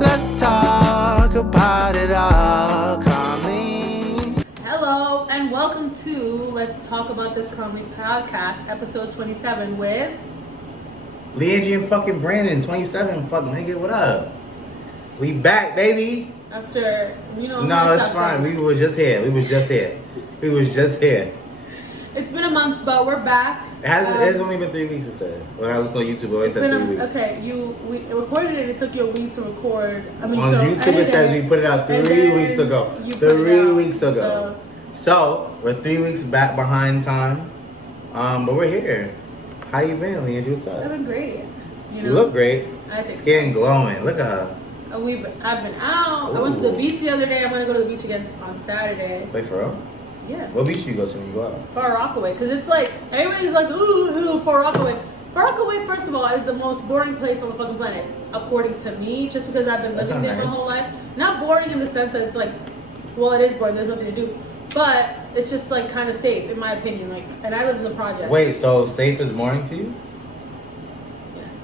Let's talk about it all calmly. Hello and welcome to Let's Talk About This Calmly podcast, episode 27 with Leangie and fucking Brandon, 27. Fuck nigga, what up? We back, baby. after, No, it's fine. We was just here. It's been a month, but we're back. It's only been 3 weeks, it said. When I looked on YouTube, it only said 3 weeks. Okay, we recorded it. It took you a week to record. On YouTube, it says we put it out 3 weeks ago. 3 weeks ago. So, we're 3 weeks back behind time. But we're here. How you been, Leangie? What's up? I've been great. You look great. I think Skin glowing. Look at her. I've been out. Ooh. I went to the beach the other day. I'm going to go to the beach again on Saturday. Wait, for real? Yeah. What beach do you go to when you go out? Far Rockaway, because it's like everybody's like, ooh, Far Rockaway. Far Rockaway, first of all, is the most boring place on the fucking planet, according to me. Just because I've been living there my whole life. Not boring in the sense that it's like, well, it is boring. There's nothing to do, but it's just like kind of safe, in my opinion. Like, and I live in the project. Wait, so safe is boring to you? Yes.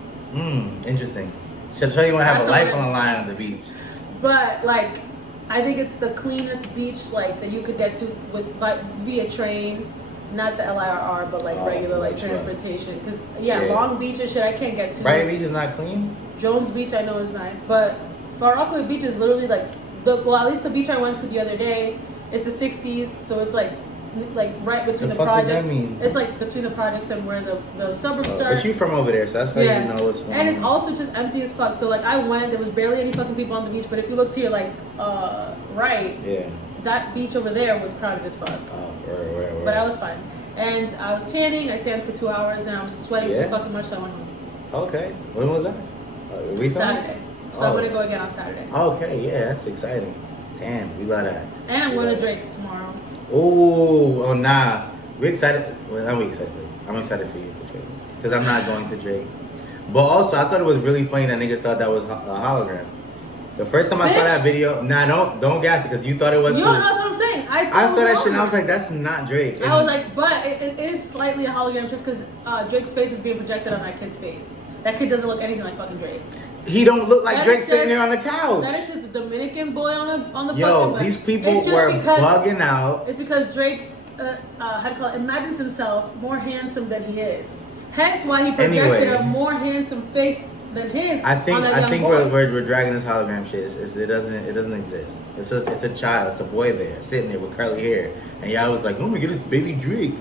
Interesting. Should show you want to have a life on the line at the beach. But like, I think it's the cleanest beach like that you could get to via train, not the LIRR, but like regular like transportation. Because Long Beach and shit I can't get to. Brighton Beach is not clean. Jones Beach I know is nice, but Far Rockaway Beach is literally like at least the beach I went to the other day. It's the 60s, so it's like right between the projects. Does that mean? It's like between the projects and where the suburbs start. But you from over there, so that's how you know what's going on. And it's also just empty as fuck. So like I went, there was barely any fucking people on the beach. But if you look to your right, that beach over there was crowded as fuck. Oh, right. But I was fine. And I was tanning. I tanned for 2 hours, and I was sweating too fucking much, so I went home. Okay. When was that? Recently? Saturday. So I'm gonna go again on Saturday. Okay, yeah, that's exciting. Tan, we love that. And I'm going to Drake tomorrow. Oh, nah. We're excited. Well, I'm excited for you. I'm excited for you for Drake. Because I'm not going to Drake. But also, I thought it was really funny that niggas thought that was a hologram. The first time I saw that video, don't gas it because you thought it was. You don't know what I'm saying. I saw that shit and I was like, that's not Drake. And I was like, but it is slightly a hologram just because Drake's face is being projected on that kid's face. That kid doesn't look anything like fucking Drake. He don't look like Drake sitting there on the couch. That is just a Dominican boy on the Yo, fucking these people were bugging out. It's because Drake, imagines himself more handsome than he is. Hence why he projected a more handsome face than his. I think we're dragging this hologram shit. It doesn't exist. It's a child. It's a boy there sitting there with curly hair, and y'all was like, oh my god, it's baby Drake.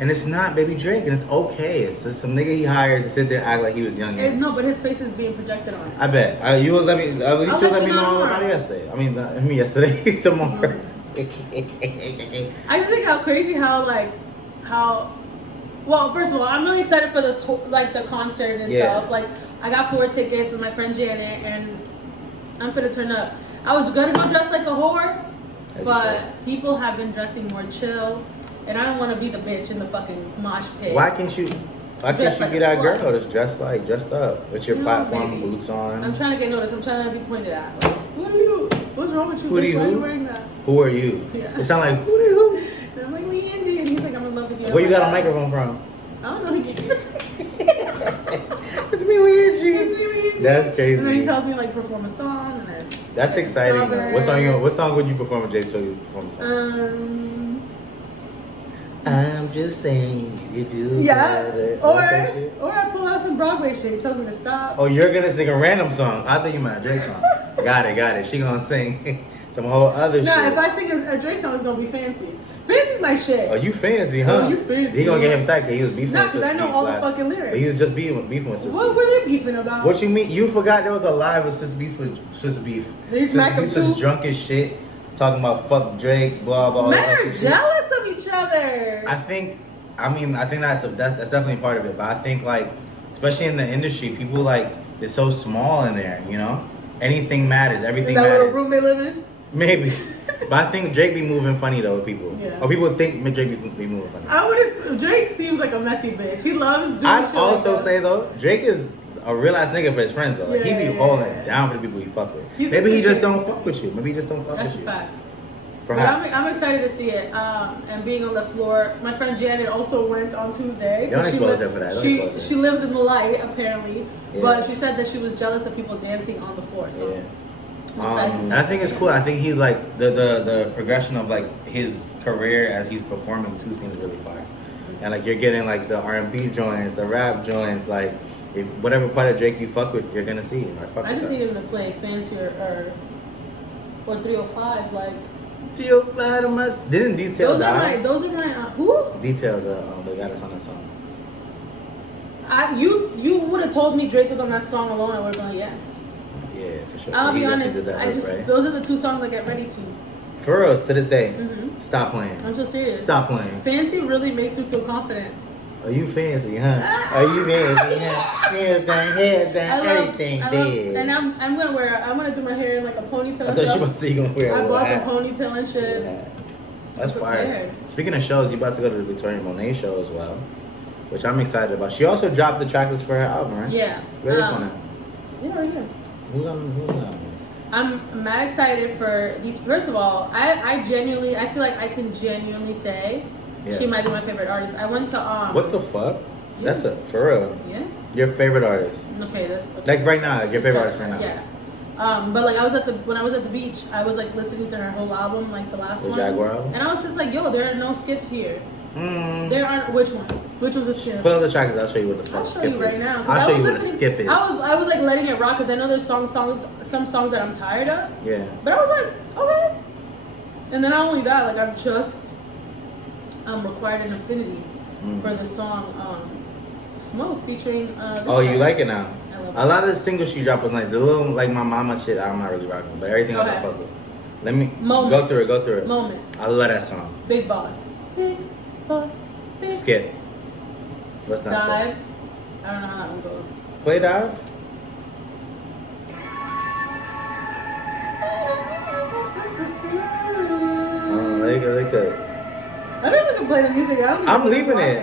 And it's not baby Drake, and it's okay. It's just some nigga he hired to sit there and act like he was young. No, but his face is being projected on it. I bet. You will let me. At least you'll let me know about it yesterday. Yesterday, tomorrow. I just think how crazy how. Well, first of all, I'm really excited for the concert itself. Like, I got 4 tickets with my friend Janet, and I'm finna turn up. I was gonna go dressed like a whore, but people have been dressing more chill. And I don't want to be the bitch in the fucking mosh pit. Why can't you get that girl that's dressed up with your platform boots on? I'm trying to get noticed. I'm trying to be pointed at. Like, who are you? What's wrong with you? Why are you wearing that? Who are you? Yeah. It sounds like who? And I'm like Leangie, and he's like, I'm in love with you. Where you got a microphone from? I don't know. He gave it to me. It's me, Leangie. That's crazy. And then he tells me like perform a song, and then that's exciting. What song would you perform if Jay told you to perform a song? I'm just saying you do better. Or I pull out some Broadway shit. He tells me to stop. Oh, you're gonna sing a random song. I think you meant a Drake song. Got it. She gonna sing some whole other shit. Nah, if I sing a Drake song, it's gonna be fancy. Fancy's my shit. Oh, you fancy, huh? Oh, you fancy. He gonna get him tight because he was beefing with because I know all the fucking lyrics. But he was just beefing with Sis What were they beefing about? What you mean? You forgot there was a live with Sis Beef with Sis Beef. Did he smack him too? Sis drunk as shit, talking about fuck Drake, blah blah. Men are jealous of each other. I think that's definitely part of it. But I think like, especially in the industry, people like it's so small in there. You know, anything matters. Everything matters. Is that where a room they live in? Maybe. But I think Drake be moving funny though with people. Yeah. Or people think Drake be moving funny. Drake seems like a messy bitch. He loves doing I'd shit also like that. say though, Drake is a real ass nigga for his friends though. Like he be holding it down for the people he fuck with. Maybe he just don't fuck with you. That's a fact. Perhaps. But I'm excited to see it. And being on the floor. My friend Janet also went on Tuesday. Don't expose her for that. She lives in the light apparently. Yeah. But she said that she was jealous of people dancing on the floor. So I think it's cool. I think he's like the progression of like his career as he's performing too seems really fire. And like you're getting like the R&B joints, the rap joints, like if whatever part of Drake you fuck with, you're gonna see. I just need him to play Fancier or 305 like. 305 must. Didn't Detail die? Those are my who? Detail the guy that's on that song. You would have told me Drake was on that song alone. I would have gone yeah. Yeah, for sure. I'll be honest. Right? Those are the two songs I get ready to. For real, to this day. Mm-hmm. Stop playing. I'm so serious. Stop playing. Fancy really makes me feel confident. Are you fancy, huh? Are you fancy, huh? Head down, everything dead. And I'm gonna do my hair in like a ponytail. I thought you were about to say you gonna wear I a bought hat. the ponytail and shit. Yeah. That's fire. Speaking of shows, you about to go to the Victoria Monet show as well, which I'm excited about. She also dropped the tracklist for her album, right? Yeah. Ready for that? Yeah, right here. Who's on? I'm mad excited for these. First of all, I feel like I can genuinely say she might be my favorite artist. I went to What the fuck? Yeah. That's for real. Yeah. Your favorite artist? Okay, that's like right now. Your favorite artist right now? Yeah. But like when I was at the beach, I was like listening to her whole album, like the last one. The Jaguar album. And I was just like, yo, there are no skips here. There aren't. Which one? Which was a skip? Pull up the track, 'cause I'll show you what the fuck I'll skip show you right is. now. I'll show you what a skip is. I was like letting it rock because I know there's some songs that I'm tired of. Yeah. But I was like, okay. And then not only that, like I've just acquired an affinity for the song "Smoke" featuring. Oh, you like it now? I love it. A lot of the singles she dropped was like the little like my mama shit. I'm not really rocking, but everything else I fuck with. Let me go through it. Moment. I love that song. Big Boss. Big Boss. Big. Skip. Let's not Dive. I don't know how that one goes. Play Dive. Oh, they could. I think we can play the music. I'm leaving it. I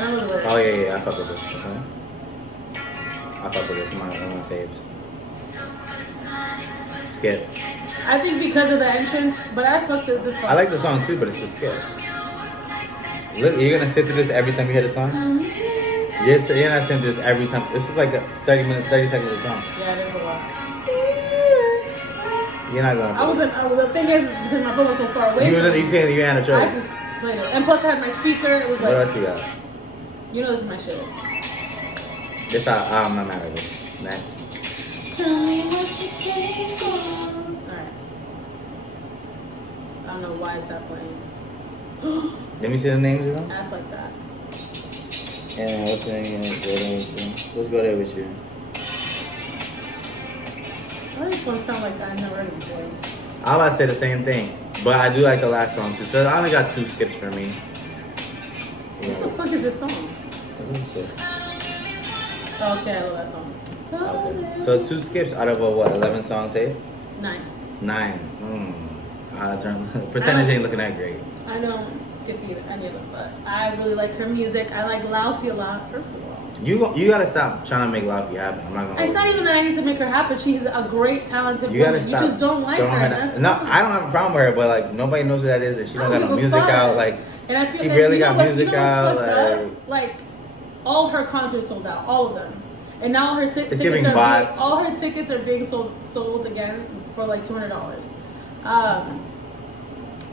don't know. Oh yeah. I fuck with this. Okay. I fuck with this. One of my faves. Skip. I think because of the entrance, but I fucked with this song. I like the song too, but it's a skip. Look, you're gonna sit through this every time you hear the song? Yes, you're not sitting through this every time. This is like a 30 seconds of the song. Yeah, it is a lot. You're not gonna. The thing is, because my phone was so far away. You had a choice. I just played it, and plus I had my speaker. It was like. What else you got? You know this is my shit. This I'm not mad at this. Next. Tell me what you came for. Alright. I don't know why I stopped playing. Let me see the names of them. Ass like that. And what's the name? Let's go there with you. Why does this one sound like I never heard it before? I'm about to say the same thing, but I do like the last song too. So I only got 2 skips for me. What the fuck is this song? Oh, okay, I love that song. Okay. So 2 skips out of a 11 song tape? 9. 9. Percentage ain't looking that great. I don't skip any of them, but I really like her music. I like Laufey a lot, first of all. You gotta stop trying to make Laufey happen. I'm not gonna. It's not even that I need to make her happen. She's a great, talented woman. You just don't like her. No, I don't have a problem with her, but like nobody knows who that is, and she don't got no music out. Like, and I feel she barely got music out. Like, all her concerts sold out, all of them, and now all her tickets are being sold again for like $200.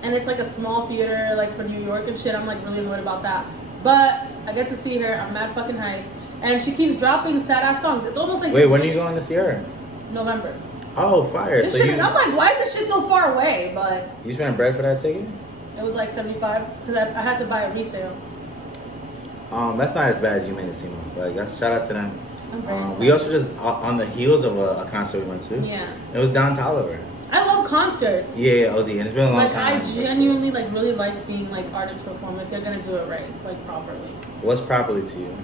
And it's like a small theater, like for New York and shit. I'm like really annoyed about that. But I get to see her. I'm mad fucking hype. And she keeps dropping sad ass songs. It's almost like wait, when are you going to see her? November. Oh, fire! I'm like, why is this shit so far away? But you spent bread for that ticket? It was like $75 because I had to buy a resale. That's not as bad as you made it seem. Like, shout out to them. I'm we also just on the heels of a concert we went to. Yeah. It was Don Toliver. I love concerts. Yeah, OD, and it's been a long time. I genuinely really like seeing like artists perform. Like they're gonna do it right, like properly. What's properly to you?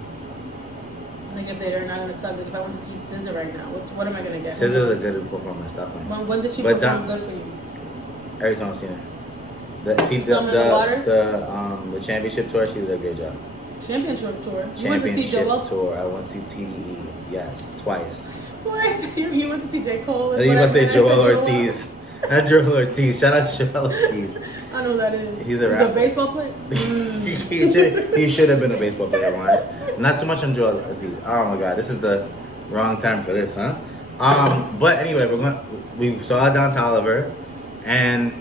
Like if they're not gonna suck. Like if I went to see SZA right now, what am I gonna get? SZA's a good performer. Stop playing. When did she perform good for you? Every time I've seen her. The championship tour, she did a great job. Championship tour. You went to see Joel? Tour. I went to see TDE. Yes, twice. Why? You went to see J. Cole? You went to say Joel Ortiz. Not Joel Ortiz. Shout out to Joel Ortiz. I know who that is. He's a rapper. baseball player? he should have been a baseball player, right? Not so much on Joel Ortiz. Oh my god, this is the wrong time for this, huh? But anyway, we saw Don Toliver, and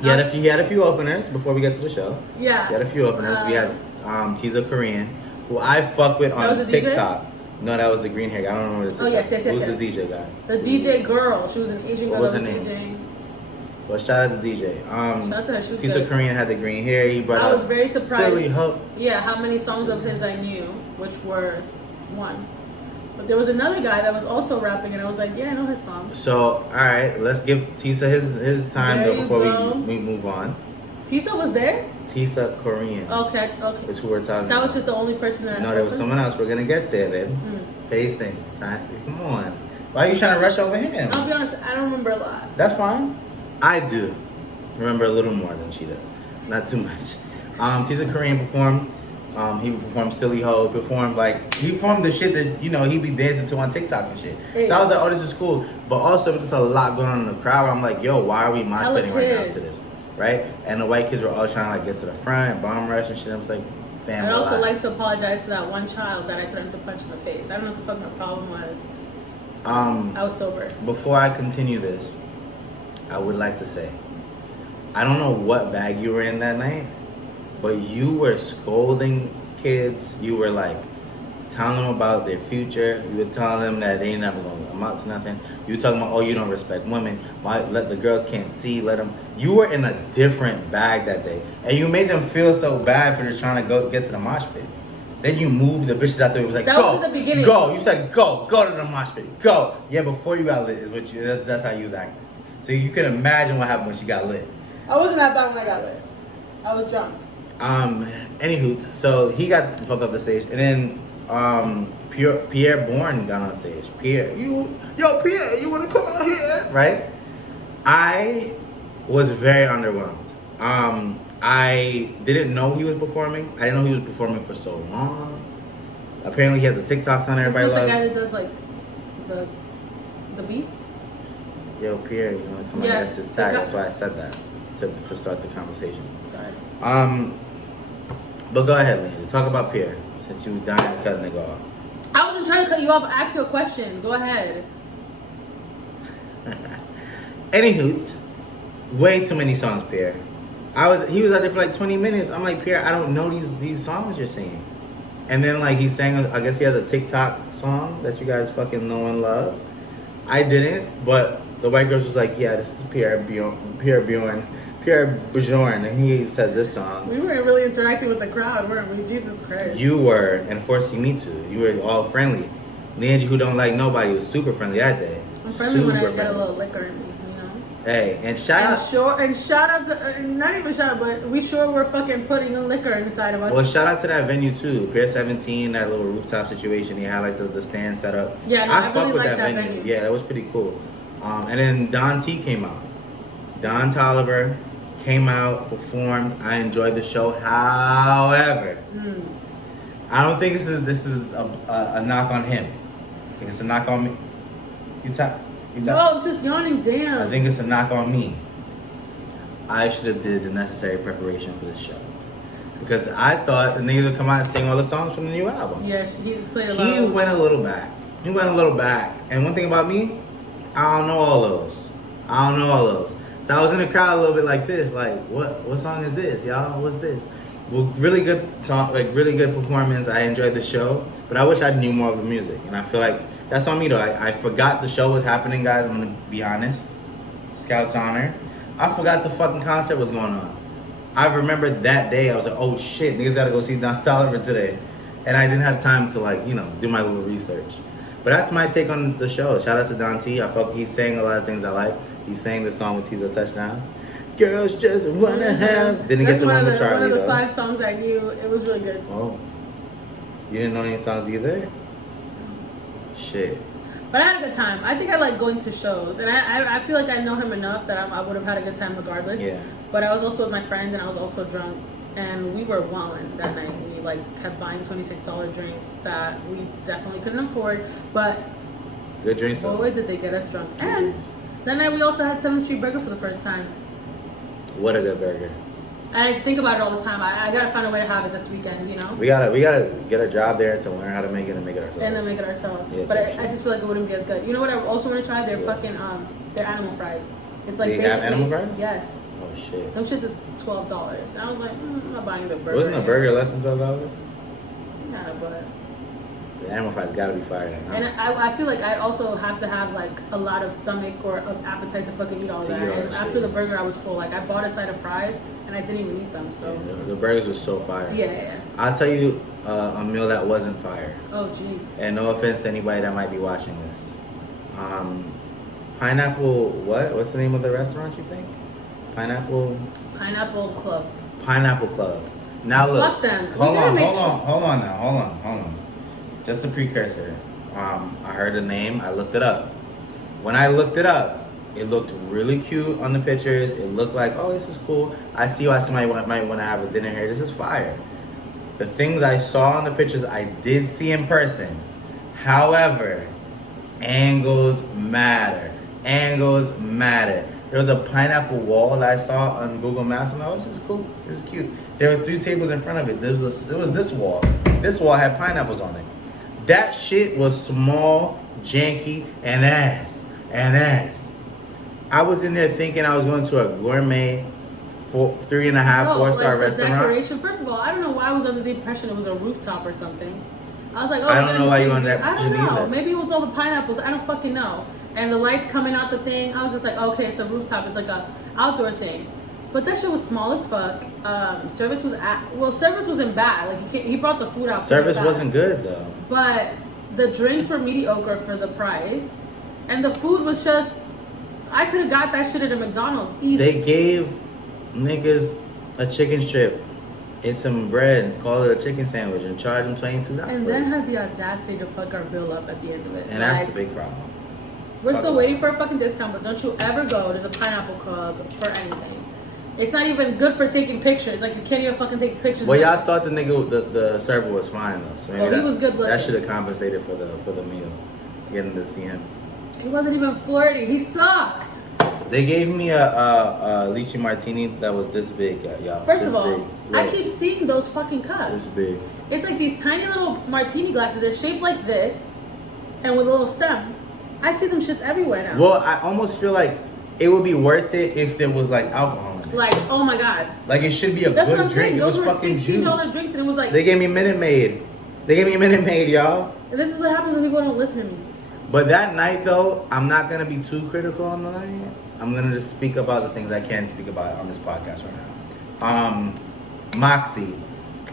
he had a few openers before we get to the show. Yeah. He had a few openers. We had Tiza Korean, who I fuck with on TikTok. No, that was the green hair guy. I don't remember the TikTok. Oh yes. Who's the DJ guy? The DJ girl. She was an Asian girl What that was was her name? DJing. Well, shout out to DJ. Shout out to her. She was Tiza good. Korean had the green hair. He brought I was very surprised. Silly Hope. Yeah, how many songs of his I knew, which were one. But there was another guy that was also rapping, and I was like, yeah, I know his song. So, all right, let's give Tisa his time though before we move on. Tisa was there? Tisa Korean. Okay. Is who we're talking That about. was just the only person that. No, there was someone else. We're gonna get there, babe. Pacing. Time. Come on. Why are you trying to rush over him? I'll be honest, I don't remember a lot. That's fine. I do remember a little more than she does. Not too much. Tisa Korean performed. He performed Silly Ho. He performed the shit that he be dancing to on TikTok and shit. Hey. So I was like, oh, this is cool. But also there's a lot going on in the crowd. I'm like, yo, why are we mosh pitting right now to this? Right? And the white kids were all trying to get to the front, bomb rush and shit. I was like, fam. I'd also like to apologize to that one child that I threatened to punch in the face. I don't know what the fuck my problem was. I was sober. Before I continue this, I would like to say, I don't know what bag you were in that night, but you were scolding kids. You were like telling them about their future. You were telling them that they ain't never gonna amount to nothing. You were talking about, oh, you don't respect women. Why let the girls can't see? Let them. You were in a different bag that day, and you made them feel so bad for just trying to get to the mosh pit. Then you moved the bitches out there. It was like, that go, was at the beginning. Go. You said go to the mosh pit, go. Yeah, before you got lit is what you. That's how you was acting. So you can imagine what happened when she got lit. I wasn't that bad when I got lit. I was drunk. Anywho, so he got the fuck up the stage, and then Pierre Bourne got on stage. Pierre, you wanna come out here? Right? I was very underwhelmed. I didn't know he was performing. I didn't know he was performing for so long. Apparently he has a TikTok song everybody loves. The guy that does like the beats? Yo, Pierre, you wanna come out here? That's his tag. That's why I said that to start the conversation. Sorry. But go ahead, Lindsay. Talk about Pierre, since you were dying to cut a nigga off. I wasn't trying to cut you off. Ask you a question. Go ahead. Anywho, way too many songs, Pierre. He was out there for like 20 minutes. I'm like, Pierre, I don't know these songs you're singing. And then like he sang, I guess he has a TikTok song that you guys fucking know and love. I didn't, but the white girls was like, yeah, this is Pierre Bjorn, and he says this song. We weren't really interacting with the crowd, weren't we? Jesus Christ. You were, and forcing me to. You were all friendly. Nancy, who don't like nobody, was super friendly that day. I'm friendly when I get a little liquor in me, you know? Hey, and shout out to, not even shout out, but we sure were fucking putting a liquor inside of us. Well, shout out to that venue too, Pier 17, that little rooftop situation. He had like the stand set up. Yeah, no, I really liked that venue. Yeah, that was pretty cool. And then Don T came out. Don Toliver came out, performed. I enjoyed the show. However, I don't think this is a knock on him. I think it's a knock on me. You tap. No, I'm just yawning. Damn. I think it's a knock on me. I should have did the necessary preparation for this show, because I thought the niggas would come out and sing all the songs from the new album. Yeah, he played a lot. He went a little back. And one thing about me, I don't know all those. So I was in the crowd a little bit like this, like, what song is this, y'all? What's this? Well, really good song, like really good performance. I enjoyed the show, but I wish I knew more of the music. And I feel like that's on me though. I forgot the show was happening, guys. I'm gonna be honest. Scout's honor. I forgot the fucking concert was going on. I remember that day. I was like, oh shit, niggas gotta go see Don Toliver today, and I didn't have time to do my little research. But that's my take on the show. Shout out to Don T. I felt he sang a lot of things I like. He sang the song with Tizo Touchdown. Girls just wanna have. Didn't get to one with Charlie. One of the 5 songs I knew. It was really good. Oh, you didn't know any songs either? Shit. But I had a good time. I think I like going to shows, and I feel like I know him enough that I would have had a good time regardless. Yeah. But I was also with my friends, and I was also drunk, and we were wilding that night. We kept buying $26 drinks that we definitely couldn't afford, but good drinks. boy, did they get us drunk. And That night we also had 7th Street Burger for the first time. What a good burger. And I think about it all the time. I gotta find a way to have it this weekend, you know? We gotta get a job there to learn how to make it and make it ourselves. And then make it ourselves. Yeah, but I just feel like it wouldn't be as good. You know what I also want to try? Their fucking, their animal fries. It's like They have animal fries? Yes. Oh shit. Them shits is $12. And I was like, I'm not buying the burger. Wasn't a burger less than $12? Yeah, but... The animal fries gotta be fire. Huh? And I feel like I also have to have like a lot of stomach or of appetite to fucking eat all that. And after the burger, I was full. Like I bought a side of fries and I didn't even eat them. So the burgers were so fire. Yeah. I'll tell you a meal that wasn't fire. Oh jeez. And no offense to anybody that might be watching this. Pineapple. What's the name of the restaurant? You think? Pineapple Club. Pineapple Club. Now look. Fuck them. Hold on. Just a precursor. I heard the name. I looked it up. When I looked it up, it looked really cute on the pictures. It looked like, oh, this is cool. I see why somebody might want to have a dinner here. This is fire. The things I saw on the pictures, I did see in person. However, angles matter. Angles matter. There was a pineapple wall that I saw on Google Maps. I'm like, oh, this is cool. This is cute. There were 3 tables in front of it. It was this wall. This wall had pineapples on it. That shit was small, janky, and ass. I was in there thinking I was going to a gourmet 3.5, 4-star like restaurant. Decoration. First of all, I don't know why I was under the impression it was a rooftop or something. I was like, oh, I don't know why you on that I don't impression know. either. Maybe it was all the pineapples. I don't fucking know. And the lights coming out the thing. I was just like, okay, it's a rooftop. It's like a outdoor thing. But that shit was small as fuck. Service wasn't bad. Like he brought the food out. Service wasn't good though. But the drinks were mediocre for the price, and the food was just. I could have got that shit at a McDonald's easy. They gave niggas a chicken strip and some bread, call it a chicken sandwich, and charge them $22. And then had the audacity to fuck our bill up at the end of it. And that's the big problem. We're still waiting for a fucking discount, but don't you ever go to the Pineapple Club for anything. It's not even good for taking pictures. Like, you can't even fucking take pictures. Well, y'all thought the nigga, the server was fine though. So maybe he was good looking. That should have compensated for the meal. Getting to see him. He wasn't even flirty. He sucked. They gave me a lychee martini that was this big, y'all. First this of all, big. I keep seeing those fucking cups. This big. It's like these tiny little martini glasses. They're shaped like this, and with a little stem. I see them shits everywhere now. Well, I almost feel like it would be worth it if there was like alcohol in it. Like, oh my god. Like it should be a That's good what I'm drink. saying. It Those was were fucking $16 juice. drinks, and it was like. They gave me Minute Maid. Y'all. And this is what happens when people don't listen to me. But that night though, I'm not gonna be too critical on the night. I'm gonna just speak about the things I can speak about on this podcast right now. Moxie,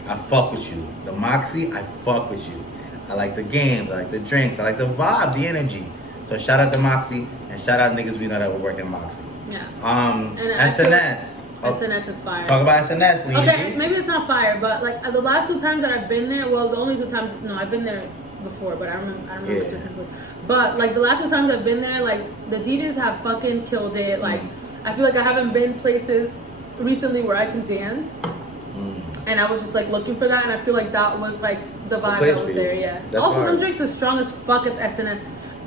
I fuck with you. The Moxie, I fuck with you. I like the games, I like the drinks, I like the vibe, the energy. So shout out to Moxie and shout out niggas we know that will work in Moxie. Yeah. And SNS. SNS is fire. Talk about SNS. Okay, maybe it's not fire, but like the last 2 times that I've been there, well, the only 2 times, no, I've been there before, but I remember specifically. But like the last 2 times I've been there, like the DJs have fucking killed it. Like I feel like I haven't been places recently where I can dance, and I was just like looking for that, and I feel like that was like the vibe that was there. Yeah. That's also, hard. them drinks are strong as fuck at SNS.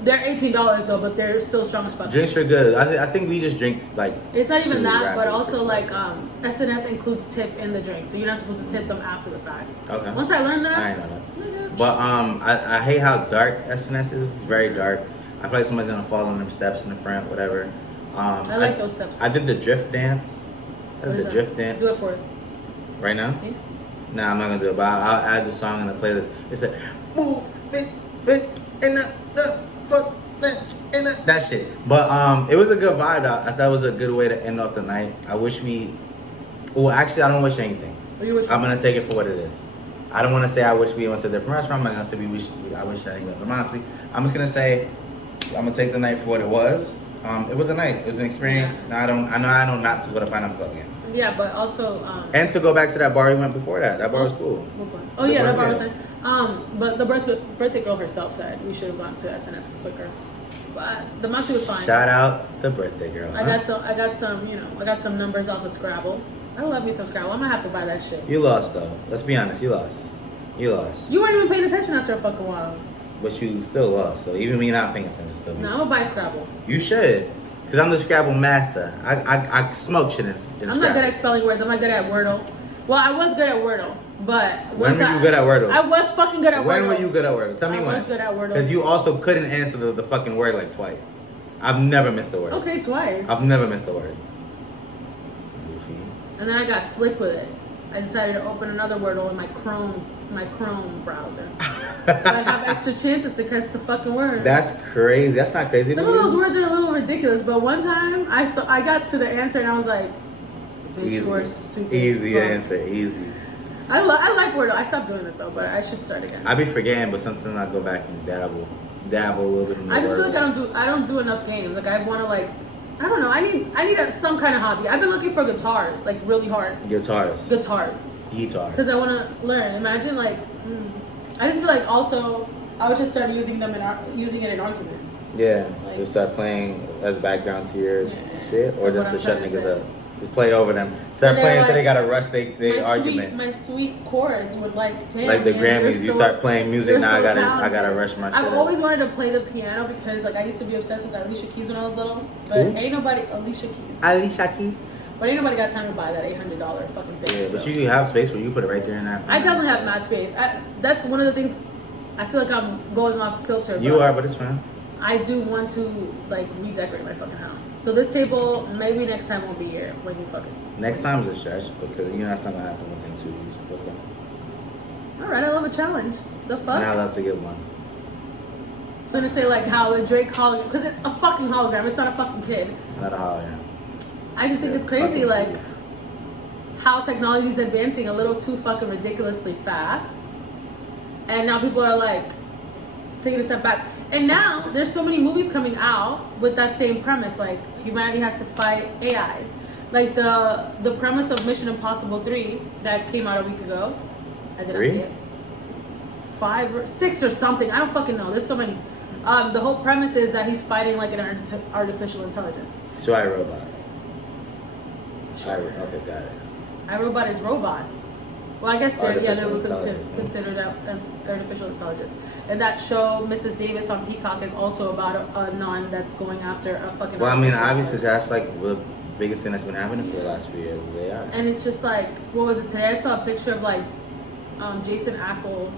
They're $18 though, but they're still strong as fuck. Drinks are good. I think we just drink like. It's not even 2 that, but rapids also or like something. SNS includes tip in the drink, so you're not supposed to tip them after the fact. Okay. Once I learned that, I know that. But I hate how dark SNS is. It's very dark. I feel like somebody's gonna fall on them steps in the front, whatever. I like those steps. I did the drift dance. What is that? Drift dance. Do it for us. Right now? Yeah. Nah, I'm not gonna do it. But I'll add the song in the playlist. It said, move, fit, in the fuck. That shit. But it was a good vibe. I thought it was a good way to end off the night. I wish we. Well, actually, I don't wish anything. I'm gonna take it for what it is. I don't want to say I wish we went to a different restaurant. I'm not gonna say I wish I didn't go to Moxie. I'm just gonna say I'm gonna take the night for what it was. It was a night. It was an experience. Yeah. Now I know not to go to Pineapple Club again. Yeah, but also. And to go back to that bar we went before that. That bar was cool. Oh yeah, that bar was nice. But the birthday girl herself said we should have gone to SNS quicker. But the Moxie was fine. Shout out the birthday girl. I got some numbers off of Scrabble. I love me some Scrabble. I'm gonna have to buy that shit. You lost though. Let's be honest. You lost. You weren't even paying attention after a fucking while. But you still lost. So even me not paying attention still. No, I'm gonna buy Scrabble. You should. Because I'm the Scrabble master. I smoke shit in Scrabble. I'm not good at spelling words. I'm not good at Wordle. Well, I was good at Wordle, but when were you good at Wordle? I was fucking good at Wordle. When were you good at Wordle? Tell me when. I was good at Wordle. Because you also couldn't answer the fucking word like twice. I've never missed a word. Okay, twice. I've never missed a word. Goofy. And then I got slick with it. I decided to open another Wordle in my Chrome browser. So I have extra chances to catch the fucking word. That's crazy. That's not crazy. Some of those words are a little ridiculous, but one time I got to the answer and I was like, Easy. you are stupid. Easy answer. Easy. I like Wordle. I stopped doing it though, but I should start again. I be forgetting, but sometimes I go back and dabble a little bit in the I just feel Wordle. like I don't do enough games. Like I want to I don't know. I need some kind of hobby. I've been looking for guitars, like really hard. Guitars. Guitar. Because I want to learn. Imagine I just feel like also I would just start using it in arguments. Yeah. Like- Just start playing as background to your shit, So or what just I'm to shut trying to niggas say. up. Just play over them. Start And playing they're so they like- gotta rush they argument. My sweet chords would damn. Like the man, Grammys, you're you so- start playing music you're now. so I talented. gotta rush my shit. I've up. always wanted to play the piano because I used to be obsessed with Alicia Keys when I was little. But Who? ain't nobody Alicia Keys. Alicia Keys. But ain't nobody got time to buy that $800 fucking thing. Yeah, but so. you have space where you put it right there in that. I definitely have mad space. That's one of the things. I feel like I'm going off kilter. You are, but it's fine. I do want to redecorate my fucking house. So this table, maybe next time won't be here when you fucking. Next time's a stretch because that's not gonna happen within 2 weeks. Okay. All right, I love a challenge. The fuck. You're not allowed to get one. I'm gonna say how a Drake hologram, because it's a fucking hologram. It's not a fucking kid. It's not a hologram. I just think Yeah, it's crazy, fucking how technology is advancing a little too fucking ridiculously fast, and now people are taking a step back. And now there's so many movies coming out with that same premise, humanity has to fight AIs. Like the premise of Mission Impossible 3 that came out a week ago. I did not 3? see it. 5 or 6 or something. I don't fucking know. There's so many. The whole premise is that he's fighting an artificial intelligence. So I robot. Okay, got it. iRobot is robots. Well, I guess they Artificial would intelligence, no? consider that artificial intelligence. And that show, Mrs. Davis on Peacock, is also about a nun that's going after a fucking. Well, I mean, artificial obviously intelligence. that's the biggest thing that's been happening for the last few years is AI. And it's just what was it today? I saw a picture of Jason Ackles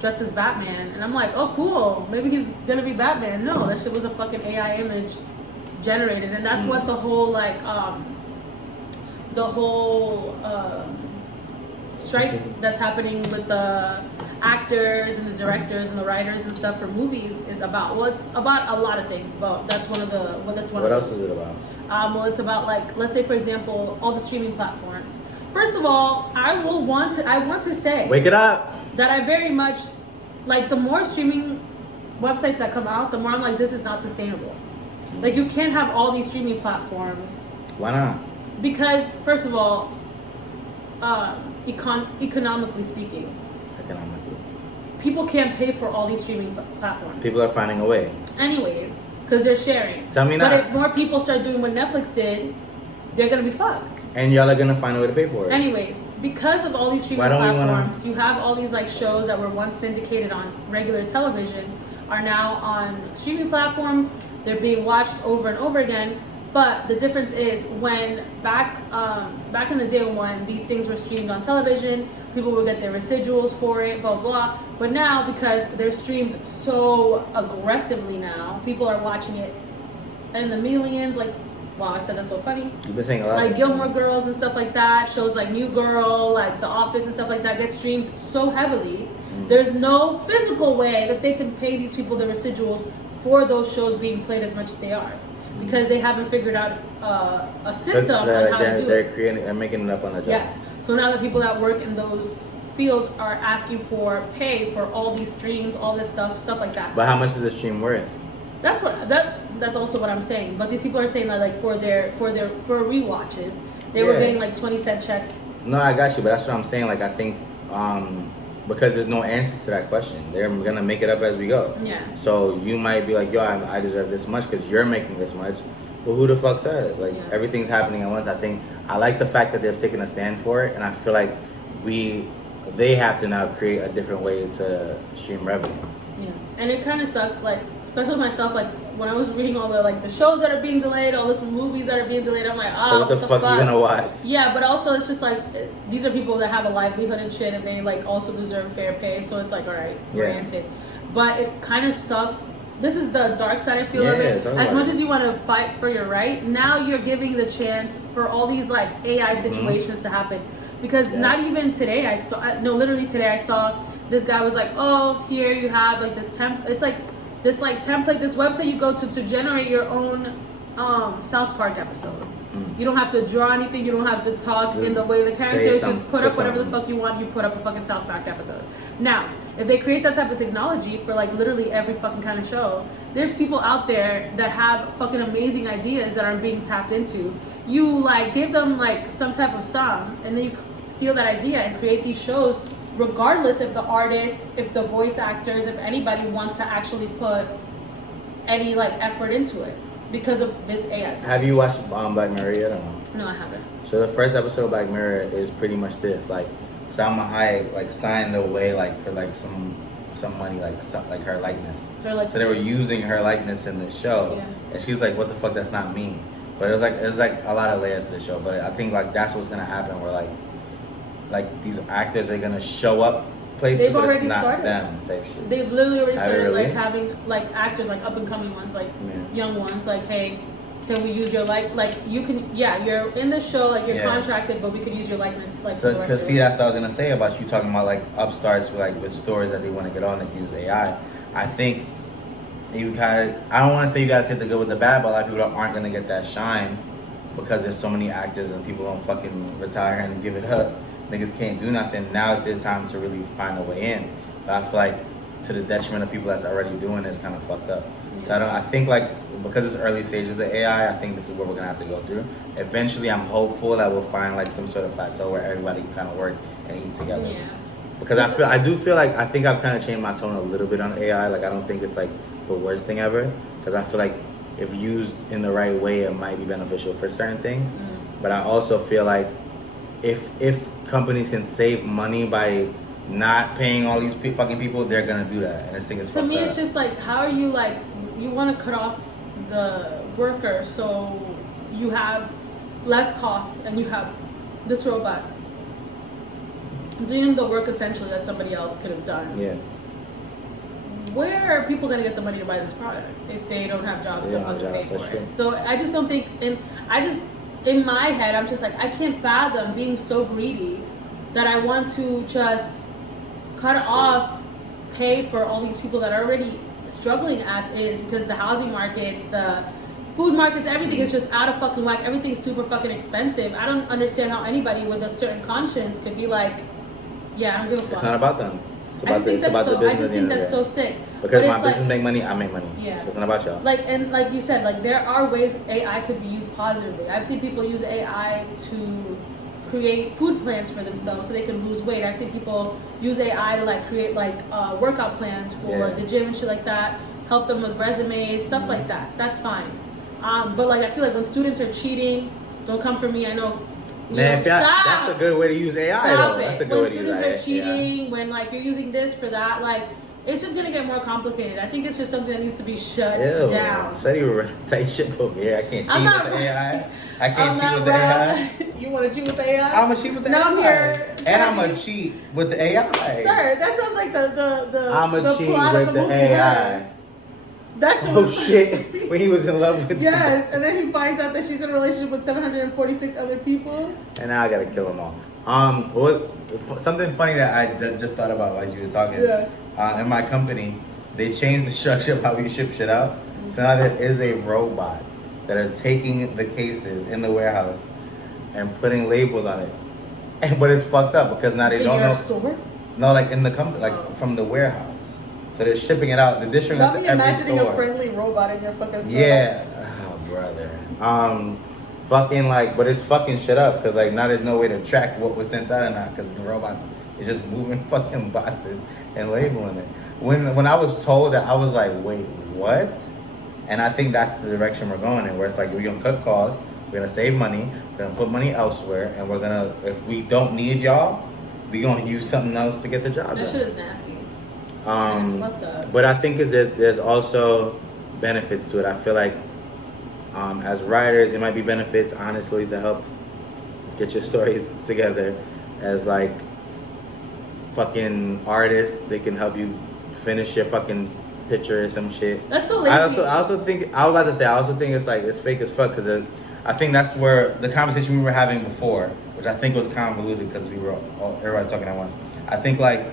dressed as Batman, and I'm like, oh cool, maybe he's gonna be Batman. No, that shit was a fucking AI image generated, and that's what the whole strike that's happening with the actors and the directors and the writers and stuff for movies is about. Well, it's about a lot of things, but that's one of the. Well, that's one. What of else is it about? Well, it's about let's say for example, all the streaming platforms. First of all, I want to say Wake it up. that I very much the more streaming websites that come out, the more I'm this is not sustainable. You can't have all these streaming platforms Why not? because first of all, economically speaking, Economically. people can't pay for all these streaming platforms. People are finding a way. Anyways, because they're sharing. Tell me But not. if more people start doing what Netflix did, they're gonna be fucked. And y'all are gonna find a way to pay for it. Anyways, because of all these streaming Why don't we platforms, you have all these shows that were once syndicated on regular television are now on streaming platforms. They're being watched over and over again. But the difference is when back in the day when these things were streamed on television, people would get their residuals for it, blah blah. But now because they're streamed so aggressively now, people are watching it in the millions. Wow, I said that's so funny. You've been saying a lot. Gilmore Girls and stuff like that, shows like New Girl, The Office and stuff like that get streamed so heavily. There's no physical way that they can pay these people the residuals for those shows being played as much as they are. Because they haven't figured out a system on how to do it. They're making it up on the job. Yes. So now the people that work in those fields are asking for pay for all these streams, all this stuff like that. But how much is the stream worth? That's also what I'm saying. But these people are saying that for rewatches, they were getting 20-cent checks. No, I got you, but that's what I'm saying. I think because there's no answer to that question, they're gonna make it up as we go. Yeah. So you might be like, yo, I deserve this much because you're making this much. But who the fuck says? Everything's happening at once. I like the fact that they've taken a stand for it, and I feel like we they have to now create a different way to stream revenue. Yeah, and it kind of sucks, like, especially myself, like, when I was reading all the, like, the shows that are being delayed, all these movies that are being delayed, I'm like, oh, So what the fuck you gonna watch? Yeah, but also it's just like, these are people that have a livelihood and shit, and they, like, also deserve fair pay, so it's like, all right, granted. But it kind of sucks. This is the dark side, I feel, of it. As much as you want to fight for your right, now you're giving the chance for all these, like, AI situations to happen. Because not even today literally today I saw this guy was like, oh, here you have, like, this it's like this, like, template, this website you go to generate your own South Park episode. You don't have to draw anything, you don't have to talk in the way the characters, just put up whatever the fuck you want, you put up a fucking South Park episode. Now, if they create that type of technology for, like, literally every fucking kind of show, there's people out there that have fucking amazing ideas that aren't being tapped into. You, like, give them, like, some type of song, and then you steal that idea and create these shows, regardless if the artists, if the voice actors, if anybody wants to actually put any, like, effort into it because of this AI situation. Have you watched Black Mirror yet or no? No, I haven't. So the first episode of Black Mirror is pretty much this, like, Salma Hayek, like, signed away, like, for, like, some money, like her likeness. So they were using her likeness in the show, and she's like, what the fuck, that's not me. But it was like a lot of layers to the show. But I think, like, that's what's gonna happen, where like these actors are gonna show up places, but it's not them type shit. They've literally already started like having, like, actors, like, up and coming ones, like young ones, like, hey, can we use your like you can, you're in the show, like, you're contracted, but we could use your likeness, like, so because see, that's what I was gonna say about you talking about, like, upstarts with stories that they want to get on that use AI. I think you gotta, I don't want to say you gotta take the good with the bad, but a lot of people aren't gonna get that shine because there's so many actors and people don't fucking retire and give it up. Niggas can't do nothing. Now it's their time to really find a way in. But I feel like to the detriment of people that's already doing this, kind of fucked up. So I think, like, because it's early stages of AI, I think this is what we're gonna have to go through. Eventually, I'm hopeful that we'll find, like, some sort of plateau where everybody can kind of work and eat together. Yeah. Because I do feel like, I think I've kind of changed my tone a little bit on AI. Like, I don't think it's, like, the worst thing ever. Because I feel like if used in the right way, it might be beneficial for certain things. But I also feel like if companies can save money by not paying all these fucking people, they're gonna do that. And this thing is to me, it's just like, how are you, like, you want to cut off the worker so you have less cost and you have this robot doing the work essentially that somebody else could have done. Yeah. Where are people gonna get the money to buy this product if they don't have jobs to fucking pay for it? So I just don't think, in my head, I'm just like, I can't fathom being so greedy that I want to just cut off pay for all these people that are already struggling as is, because the housing markets, the food markets, everything is just out of fucking whack. Everything's super fucking expensive. I don't understand how anybody with a certain conscience could be like, yeah, I'm gonna fuck. It's not about them. It's about the business. I just think that's so sick. Because my business make money, I make money. Yeah. So it's not about y'all. Like, and like you said, like, there are ways AI could be used positively. I've seen people use AI to create food plans for themselves so they can lose weight. I've seen people use AI to, like, create, like, workout plans for the gym and shit like that. Help them with resumes, stuff like that. That's fine. But, like, I feel like when students are cheating, don't come for me. I know. That's a good way to use AI. Stop though. It. That's a good when way to use AI. students are cheating, when, like, you're using this for that, like, it's just gonna get more complicated. I think it's just something that needs to be shut down. Shut your tight shit over here. I can't cheat with the AI. I can't cheat with the AI. You want to cheat with the AI? I'm gonna cheat with the AI. I'm here. And I'm gonna cheat with the AI. Sir, that sounds like the I'm gonna cheat plot with of the movie. AI. That shit Oh shit! When he was in love with yes, and then he finds out that she's in a relationship with 746 other people. And now I gotta kill them all. Something funny that I just thought about while you were talking. Yeah. In my company, they changed the structure of how we ship shit out. So now there is a robot that are taking the cases in the warehouse and putting labels on it. But it's fucked up because now they don't know. Store? No, like in the company, like from the warehouse. So they're shipping it out. They're distributing it to every imagining store. a friendly robot in your fucking store. Yeah. Oh, brother. Fucking, like, but it's fucking shit up because, like, now there's no way to track what was sent out or not because the robot is just moving fucking boxes and labeling it. When I was told that, I was like, wait, what? And I think that's the direction we're going in, where it's like, we're gonna cut costs, we're gonna save money, we're gonna put money elsewhere, and we're gonna, if we don't need y'all, we gonna use something else to get the job That done. shit is nasty. And it's fucked up. But I think there's also benefits to it. I feel like as writers, it might be benefits, honestly, to help get your stories together. As like fucking artists, they can help you finish your fucking picture or some shit. That's so lazy. I also think it's like it's fake as fuck because I think that's where the conversation we were having before, which I think was convoluted because we were everybody talking at once. I think like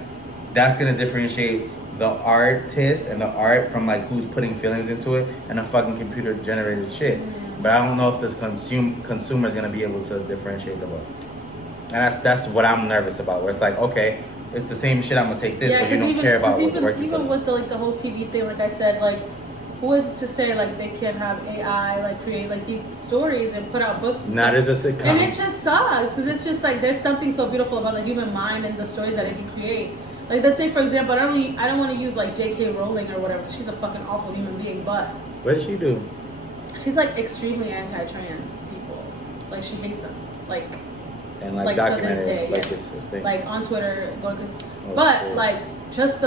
that's gonna differentiate the artist and the art from like who's putting feelings into it and a fucking computer generated shit. But I don't know if this consumer is gonna be able to differentiate the both. And that's what I'm nervous about. Where it's like, okay, it's the same shit. I'm gonna take this, but you don't care about what the work. Even with the whole TV thing, like I said, like who is it to say like they can't have AI like create like these stories and put out books? Not as a sitcom. And it just sucks because it's just like there's something so beautiful about the human mind and the stories that it can create. Like let's say for example, I don't want to use like J.K. Rowling or whatever. She's a fucking awful human being, but What did she do? she's like extremely anti-trans people. Like she hates them. Like And like to this documented day, like yes. this thing. Like on Twitter, Oh, but shit. like just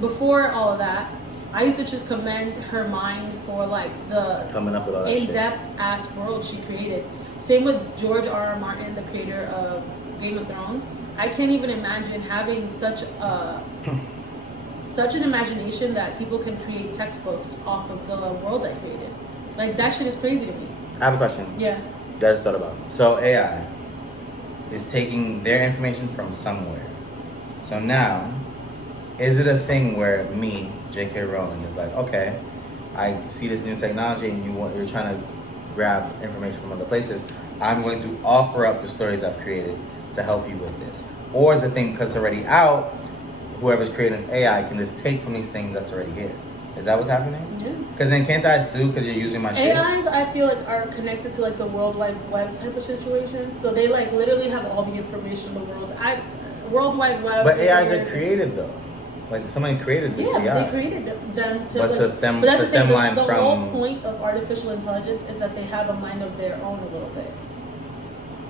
before all of that, I used to just commend her mind for like the Coming up with all that shit. in-depth ass world she created. Same with George R.R. Martin, the creator of Game of Thrones. I can't even imagine having such an imagination that people can create textbooks off of the world I created. Like that shit is crazy to me. I have a question. Yeah. That I just thought about. So AI is taking their information from somewhere. So now, is it a thing where me, J.K. Rowling, is like, okay, I see this new technology and you're trying to grab information from other places. I'm going to offer up the stories I've created to help you with this. Or is the thing because it's already out, whoever's creating this AI can just take from these things that's already here. Is that what's happening? Yeah. Because then can't I sue because you're using my shit? AIs, I feel like, are connected to like the World Wide Web type of situation. So they like literally have all the information in the world. World Wide Web. But AIs are creative though. Like somebody created this AI. Yeah, they created them to. But like, to stem- but that's to the thing, stem line the from- whole point of artificial intelligence is that they have a mind of their own a little bit.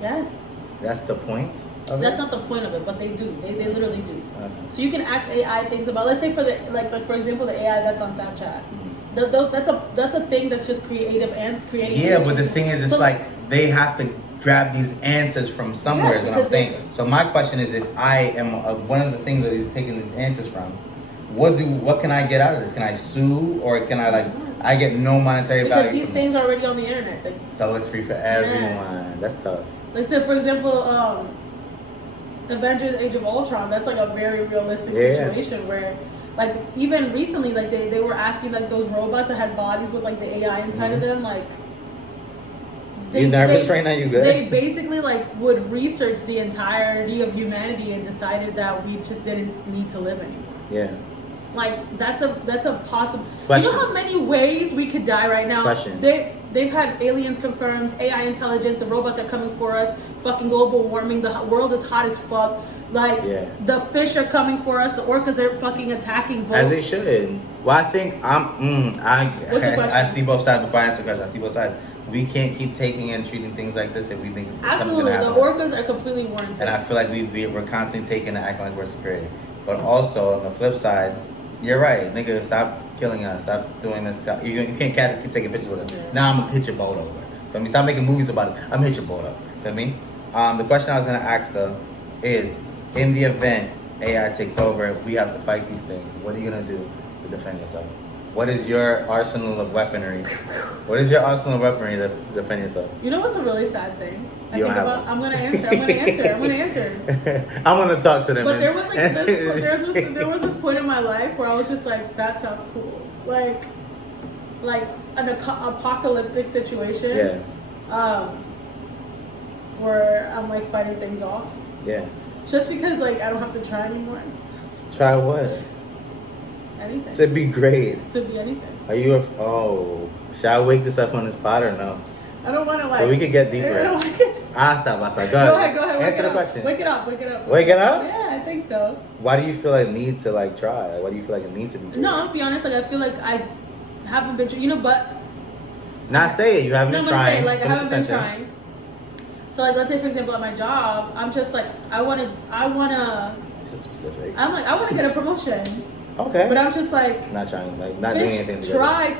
Yes. That's the point of That's it? not the point of it, but they do. They literally do. Okay. So you can ask AI things about, let's say for the like for example, the AI that's on Snapchat. That's a thing that's just creative and creating. Yeah, but the thing is, it's So- like they have to grab these answers from somewhere. Yes, is what I'm because saying. So my question is, if I am one of the things that he's taking these answers from, what can I get out of this? Can I sue or can I like I get no monetary because value? these from things are already on the internet. Like, so it's free for everyone. Yes. That's tough. let's say for example, Avengers: Age of Ultron. That's like a very realistic Yeah. situation where. Like even recently, like they were asking like those robots that had bodies with like the AI inside of them, like. You nervous right now? You good? They basically like would research the entirety of humanity and decided that we just didn't need to live anymore. Yeah. Like that's a possible. Question. You know how many ways we could die right now? Question. They've had aliens confirmed, AI intelligence, the robots are coming for us, fucking global warming, the world is hot as fuck. Like Yeah. the fish are coming for us, the orcas are fucking attacking boats. As they should. Well, I think What's the question? I see both sides before I answer the question. I see both sides. We can't keep taking and treating things like this if we think something's Absolutely, gonna the happen. orcas are completely warranted. And I feel like we're constantly taking and acting like we're superior. But also on the flip side, you're right, nigga. Stop killing us. Stop doing this. You can't keep taking pictures with us. Yeah. Now I'm gonna hit your boat over. Feel me? Stop making movies about us. I'm gonna hit your boat up. Feel me? The question I was gonna ask though is, in the event AI takes over, we have to fight these things. What are you gonna do to defend yourself? What is your arsenal of weaponry? What is your arsenal of weaponry to defend yourself? You know what's a really sad thing? You don't have one. I'm gonna answer. I'm gonna answer. I'm gonna talk to them. But there was like there was this point in my life where I was just like, that sounds cool. Like an apocalyptic situation. Yeah. Where I'm like fighting things off. Yeah. Just because like I don't have to try anymore. Try what? Anything. To be great. To be anything. Are you shall I wake this up on this pod or no? I don't want to like. But we could get deeper. I don't want to get. I'll stop. Go ahead. Go ahead. Answer the question. Wake it up. Wake it up? Yeah, I think so. Why do you feel like need to like try? Like, why do you feel like it needs to be great? No, I'll be honest. Like I feel like I haven't been, but Not say it. You haven't no, been I'm gonna trying. say like I Finish haven't the been sentence. trying. So like, let's say for example at my job, I'm just like, I wanna. It's specific. I'm like, I want to get a promotion. Okay. But I'm just like not trying, like not doing anything. Try.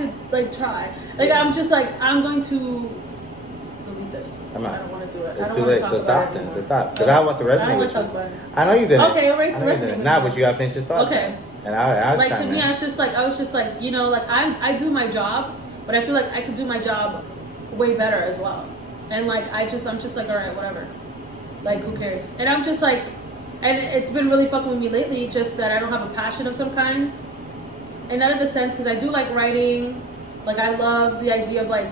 Like I'm just like I'm going to delete this. I don't want to do it. It's too late. So stop then. So stop. Because I want to resonate with you. I know you didn't. Okay, erase the resonate. Nah, but you gotta finish your thought. Okay. And I like to me, I was just like, you know, like I do my job, but I feel like I could do my job way better as well. And like I'm just like, all right, whatever. Like who cares? And I'm just like. And it's been really fucking with me lately, just that I don't have a passion of some kind. And not in the sense, because I do like writing. Like, I love the idea of, like,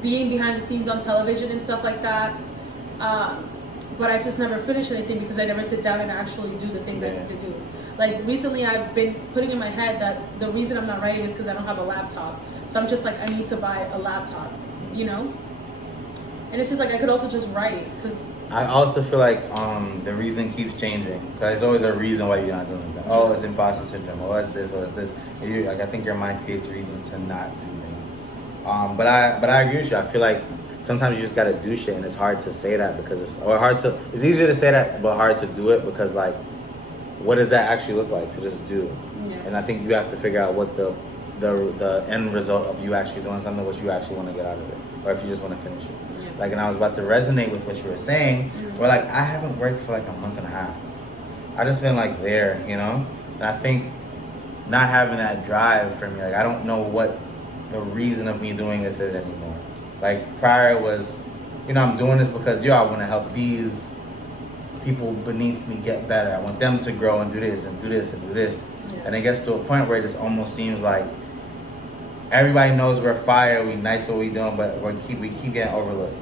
being behind the scenes on television and stuff like that. But I just never finish anything because I never sit down and actually do the things I need to do. Like, recently I've been putting in my head that the reason I'm not writing is because I don't have a laptop. So I'm just like, I need to buy a laptop, you know? And it's just like, I could also just write, because... I also feel like the reason keeps changing, because there's always a reason why you're not doing that. Oh, it's imposter syndrome. Oh, it's this. Oh, it's this. Like I think your mind creates reasons to not do things. But I agree with you. I feel like sometimes you just gotta do shit, and it's hard to say that because it's easier to say that, but hard to do it because like, what does that actually look like to just do? Yeah. And I think you have to figure out what the end result of you actually doing something, what you actually want to get out of it, or if you just want to finish it. Like, and I was about to resonate with what you were saying, where like I haven't worked for like a month and a half. I just been like there, you know. And I think not having that drive for me, like I don't know what the reason of me doing this is anymore. Like prior was, you know, I'm doing this because I want to help these people beneath me get better. I want them to grow and do this and do this and do this. Yeah. And it gets to a point where it just almost seems like everybody knows we're fire, we nice what we doing, but we keep getting overlooked.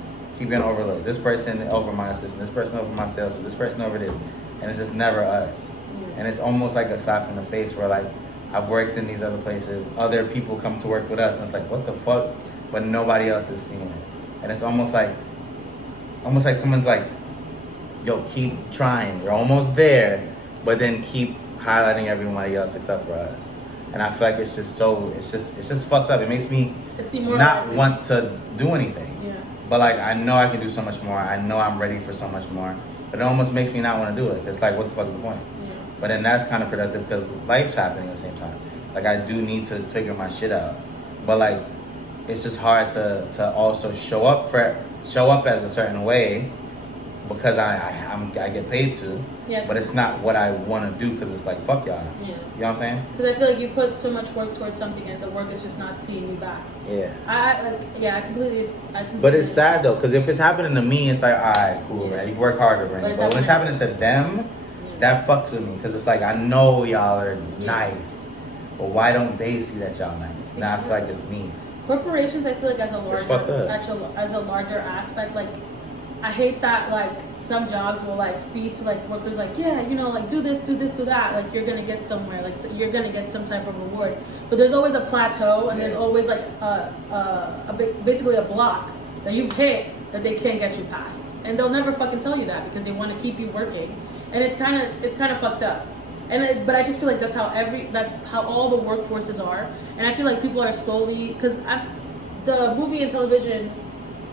This person over my assistant, this person over my sales, this person over this. And it's just never us. Yeah. And it's almost like a slap in the face where like, I've worked in these other places, other people come to work with us, and it's like, what the fuck? But nobody else is seeing it. And it's almost like someone's like, yo, keep trying, you're almost there, but then keep highlighting everybody else except for us. And I feel like it's just fucked up. It makes me not want to do anything. Yeah. But like, I know I can do so much more. I know I'm ready for so much more. But it almost makes me not want to do it. It's like, what the fuck is the point? Yeah. But then that's kind of productive because life's happening at the same time. Like, I do need to figure my shit out. But like, it's just hard to also show up as a certain way because I get paid to. Yeah. But it's not what I want to do because it's like, fuck y'all. Yeah. You know what I'm saying? Because I feel like you put so much work towards something and the work is just not seeing you back. Yeah. I completely. But it's sad though, because if it's happening to me, it's like, all right, cool, man. You work harder, man. But when it's happening to them, that fucks with me because it's like, I know y'all are nice, but why don't they see that y'all nice? Now I feel like it's me. Corporations, I feel like as a larger aspect, like. I hate that, like, some jobs will, like, feed to, like, workers, like, yeah, you know, like, do this, do that. Like, you're going to get somewhere. Like, so you're going to get some type of reward. But there's always a plateau, and there's always, like, basically a block that you've hit that they can't get you past. And they'll never fucking tell you that because they want to keep you working. And it's kind of fucked up. But I just feel like that's how all the workforces are. And I feel like people are slowly, because the movie and television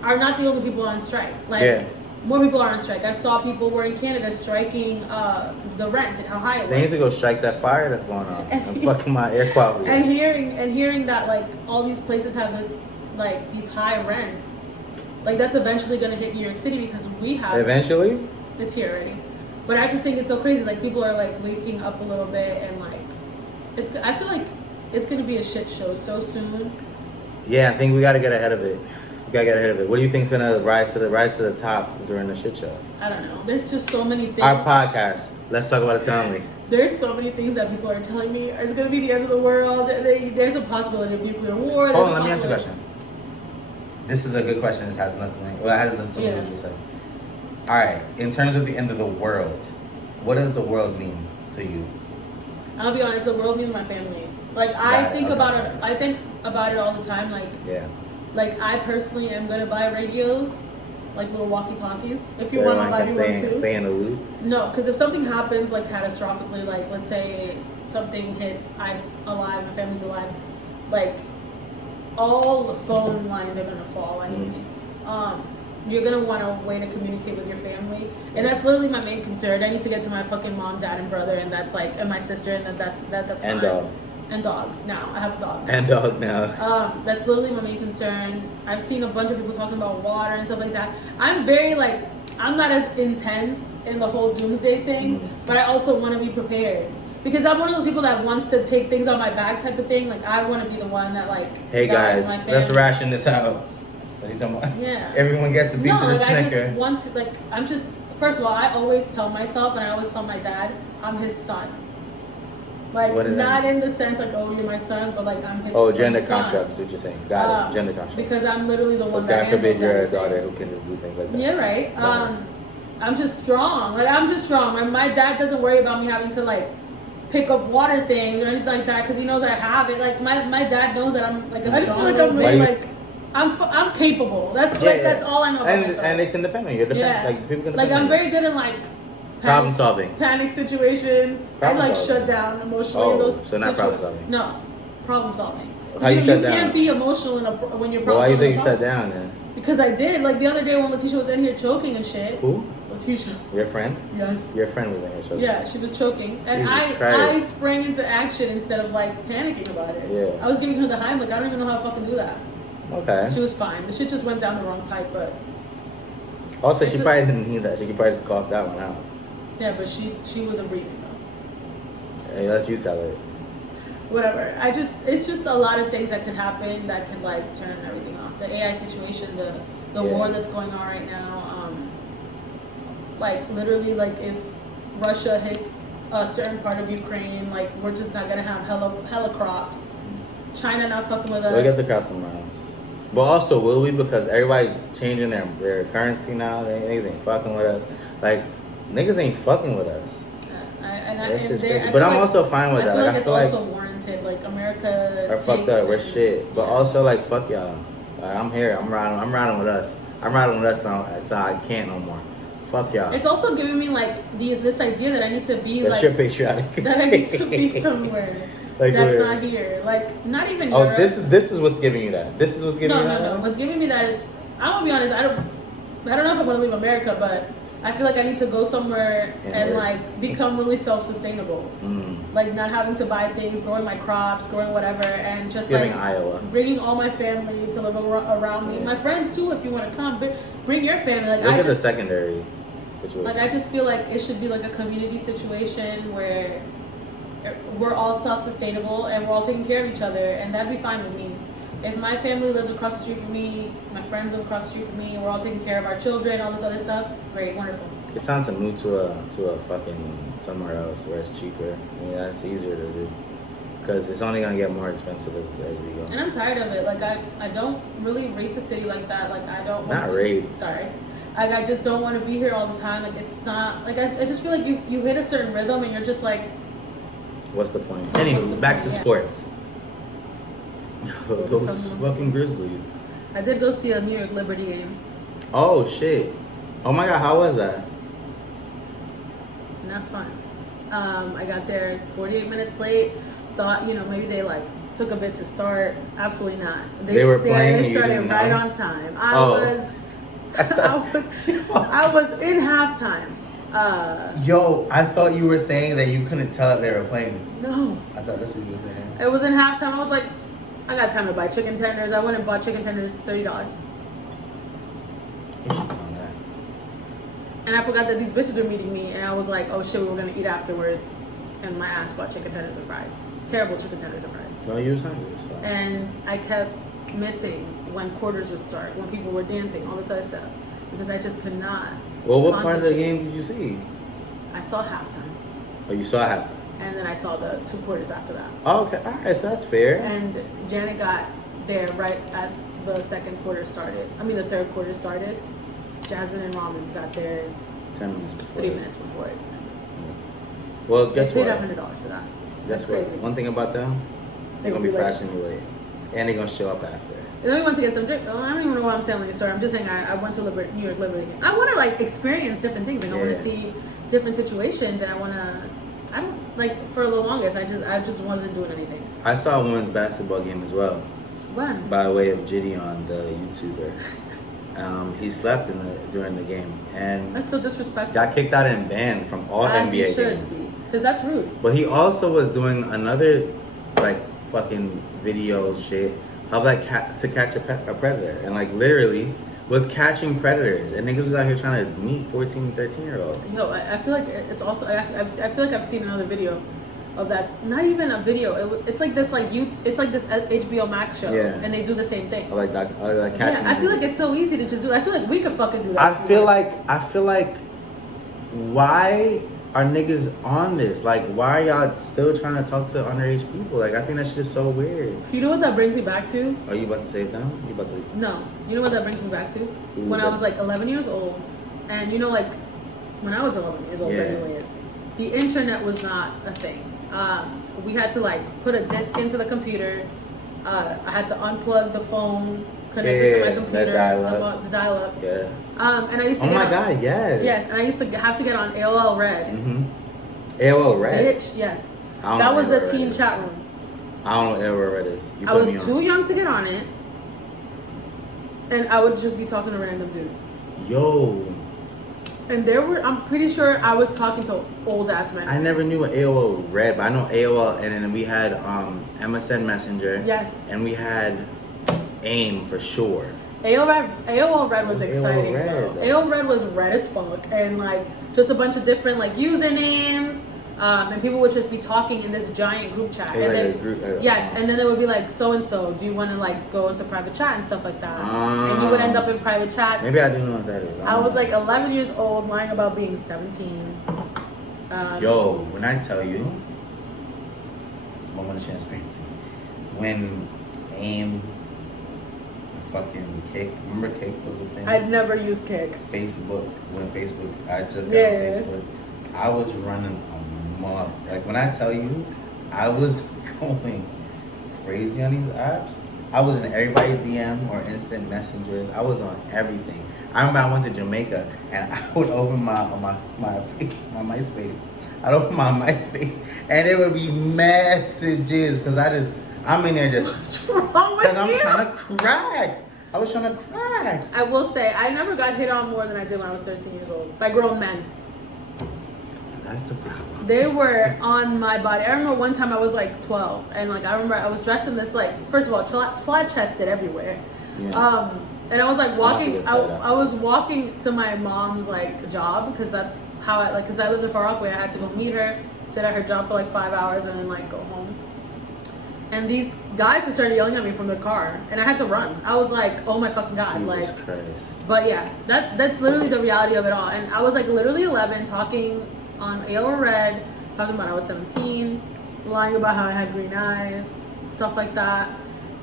are not the only people on strike. Like, more people are on strike. I saw people were in Canada striking the rent and how high it was. They need to go strike that fire that's going on and fucking my air quality. And hearing that, like, all these places have this, like, these high rents. Like, that's eventually going to hit New York City because we have... Eventually? It's here already. But I just think it's so crazy. Like, people are, like, waking up a little bit and, like... I feel like it's going to be a shit show so soon. Yeah, I think we got to get ahead of it. What do you think's gonna rise to the top during the shit show? I don't know. There's just so many things. Our podcast. Let's talk about it calmly. There's so many things that people are telling me it's gonna be the end of the world. There's a possibility of nuclear war. Hold on, let me ask you a question. This is a good question. This has nothing. Well, it has something to do with it. All right. In terms of the end of the world, what does the world mean to you? I'll be honest. The world means my family. Like I think about it. I think about it all the time. Like Like, I personally am going to buy radios, like little walkie-talkies, if you want to buy one too. Stay in the loop? No, because if something happens, like, catastrophically, like, let's say something hits, I'm alive, my family's alive, like, all the phone lines are going to fall anyways. you're gonna want a way to communicate with your family, and that's literally my main concern. I need to get to my fucking mom, dad, and brother, and that's like, and my sister, and that's And fine. dog. And dog. Now I have a dog. And dog now. That's literally my main concern. I've seen a bunch of people talking about water and stuff like that. I'm very like, I'm not as intense in the whole doomsday thing, but I also want to be prepared. Because I'm one of those people that wants to take things on my back type of thing. Like, I want to be the one that, like, Hey guys, guides my family. let's ration this out. What are you talking about? Yeah. Everyone gets a piece of the like, I Snicker. just want to, like, I'm just, first of all, I always tell myself, and I always tell my dad, I'm his son. Like, What is not that? in the sense, like, oh, you're my son, but, like, I'm his Oh, gender son. contracts, what you're saying. Got it. Gender contracts. Because I'm literally the one God that forbid handles you're a everything. daughter who can just do things like that. Yeah, right. Right. I'm just strong. Like, I'm just strong. My dad doesn't worry about me having to, like, pick up water things or anything like that because he knows I have it. Like, my dad knows that I'm, like, I I just feel like I'm really, like, I'm capable. That's Yeah, like, that's all I know about and, myself. And it can depend on you. Yeah. Like, people can depend Like, on I'm you. very good in, like, Problem solving. panic situations. Problem I, like, solving. shut down emotionally. Oh, in those so not problem solving. No, problem solving. How you shut You down? can't be emotional when you're Well, problem why you say solving. you shut down then? Because I did. Like, the other day when Letitia was in here choking and shit. Who? Letitia. Your friend? Yes. Your friend was in here showing. Yeah, she was choking, and Jesus I Christ. sprang into action instead of like panicking about it. Yeah. I was giving her the Heimlich. I don't even know how to fucking do that. Okay. She was fine. The shit just went down the wrong pipe, but Also, she It's a- probably didn't need that. She could probably just cough that one out. yeah, but she wasn't breathing though. Hey, let's you tell it. Whatever. It's just a lot of things that could happen that could like turn everything off. The AI situation, the Yeah. war that's going on right now. Like literally, like if Russia hits a certain part of Ukraine, like we're just not gonna have hella crops. China not fucking with us. We'll get the cross somewhere else. But also, will we? Because everybody's changing their currency now. Niggas ain't fucking with us. Like, niggas ain't fucking with us. That's just crazy. But I'm also fine with I that. feel Like, like it's also warranted. Like America are fucked takes up. We're and- shit. But yeah. also, like, fuck y'all. Like, I'm here. I'm riding with us. I'm riding with us now, so I can't no more. Fuck y'all. It's also giving me like this idea that I need to be That's like your patriotic. that I need to be somewhere Like that's where? not here. Like not even. Oh, Europe. this is what's giving you that. This is what's giving you that. No. What's giving me that is I'm gonna be honest. I don't know if I want to leave America, but I feel like I need to go somewhere and work. like become really self-sustainable. Like not having to buy things, growing my crops, growing whatever, and just Giving like Iowa. bringing all my family to live around me. Yeah. My friends too, if you want to come, bring your family. Like Look I at the just secondary situation. like I just feel like it should be like a community situation where we're all self-sustainable and we're all taking care of each other, and that'd be fine with me. If my family lives across the street from me, my friends live across the street from me, and we're all taking care of our children, all this other stuff, great, wonderful. It's time to move to a fucking somewhere else where it's cheaper. Yeah, that's easier to do. Because it's only gonna get more expensive as we go. And I'm tired of it. Like I don't really rate the city like that. Like I don't want Not to. rate. Sorry. Like I just don't want to be here all the time. Like it's not. Like I just feel like you hit a certain rhythm and you're just like. What's the point? What's Anywho, the back point? to Yeah. sports. Those Tell me fucking Grizzlies. I did go see a New York Liberty game. Oh shit. Oh my god, how was that? Not fun. I got there 48 minutes late. Thought maybe they like took a bit to start. Absolutely not. They were playing and They you started didn't right know? on time. Oh. I was in halftime. Yo, I thought you were saying that you couldn't tell that they were playing. No, I thought that's what you were saying. it was in halftime. I was like, I got time to buy chicken tenders. I went and bought chicken tenders, $30. You should have done that. And I forgot that these bitches were meeting me, and I was like, oh shit, we were gonna eat afterwards. And my ass bought chicken tenders and fries. Terrible chicken tenders and fries. So you was hungry. So. And I kept missing when quarters would start, when people were dancing, all this other stuff, because I just could not. Well, what part of the concentrate. game did you see? I saw halftime, Oh, you saw halftime. and then I saw the 2 quarters after that. Oh, okay, all right, so that's fair. And Janet got there right as the second quarter started. I mean, the third quarter started. Jasmine and Ramen got there 10 minutes before. 3 minutes before it. Well, guess They paid what? $100 for that. That's That's crazy. One thing about them, they're gonna be flashing you late, and they're gonna show up after. And then we went to get some drink. Oh, I don't even know why I'm telling the story. I'm just saying I went to New York Liberty. I want to like experience different things. Like, I want Yeah. to see different situations, and I don't like for the longest. I just wasn't doing anything. I saw a women's basketball game as well, When? by way of Gideon, the YouTuber. He slept during the game and That's so disrespectful. got kicked out and banned from all As he NBA should games. because that's rude. But he also was doing another like fucking video shit of like to catch a predator and like literally was catching predators and niggas was out here trying to meet 14, 13-year-olds. Yo, I feel like it's also I feel like I've seen another video of that. Not even a video. It's like this it's like this HBO Max show, Yeah. and they do the same thing. Like catching. Yeah, I feel like it's so easy to just do. I feel like we could fucking do that. I feel like why are niggas on this? Like, why are y'all still trying to talk to underage people? Like, I think that shit is so weird. You know what that brings me back to? Are you about to save them? You about to? No. You know what that brings me back to? When I was like 11 years old, and you know, like when I was 11 years old, Yeah. anyways, the internet was not a thing. We had to like put a disc into the computer. I had to unplug the phone, connect it to my computer, the dial-up. Yeah. And I used to. Oh my god, yes. Yes, and I used to have to get on AOL Red. Mm-hmm. AOL Red. Bitch, yes. I don't That know was the AOL teen Red is. chat room. I don't know what AOL Red is. I was too young to get on it, and I would just be talking to random dudes. Yo. And I'm pretty sure I was talking to old ass men. I never knew what AOL Red, but I know AOL, and then we had MSN Messenger. Yes. And we had AIM for sure. AOL Red was What was exciting, AOL Red, bro. though? AOL Red was red as fuck, and like just a bunch of different like usernames, and people would just be talking in this giant group chat. It was And like then a group, yes, and then they would be like, so and so, do you want to like go into private chat and stuff like that? And you would end up in private chats. Maybe I do know what that is. I was like 11 years old, lying about being 17. Yo, when I tell you, moment of transparency, when AIM, fucking Kick, remember Kick was the thing? I'd never used Kick. Facebook, I just got Yeah. Facebook, I was running amok. Like when I tell you, I was going crazy on these apps. I was in everybody's DM or instant messengers. I was on everything. I remember I went to Jamaica and I would open my MySpace. I'd open my MySpace and it would be messages because I'm in there just What's wrong with because I'm you? trying to crack. I was trying to crack. I will say, I never got hit on more than I did when I was 13 years old by grown men. That's a problem. They were on my body. I remember one time I was like 12, and like I remember I was dressed in this like, first of all, flat chested everywhere. Yeah. And I was like walking. I was walking to my mom's like job because that's how I because I lived in Far Rockaway. I had to go meet her, sit at her job for like 5 hours, and then like go home. And these guys just started yelling at me from the car, and I had to run. I was like, "Oh my fucking god!" Jesus like, Christ. but yeah, that's literally the reality of it all. And I was like literally 11, talking on AOL Red, talking about I was 17, lying about how I had green eyes, stuff like that.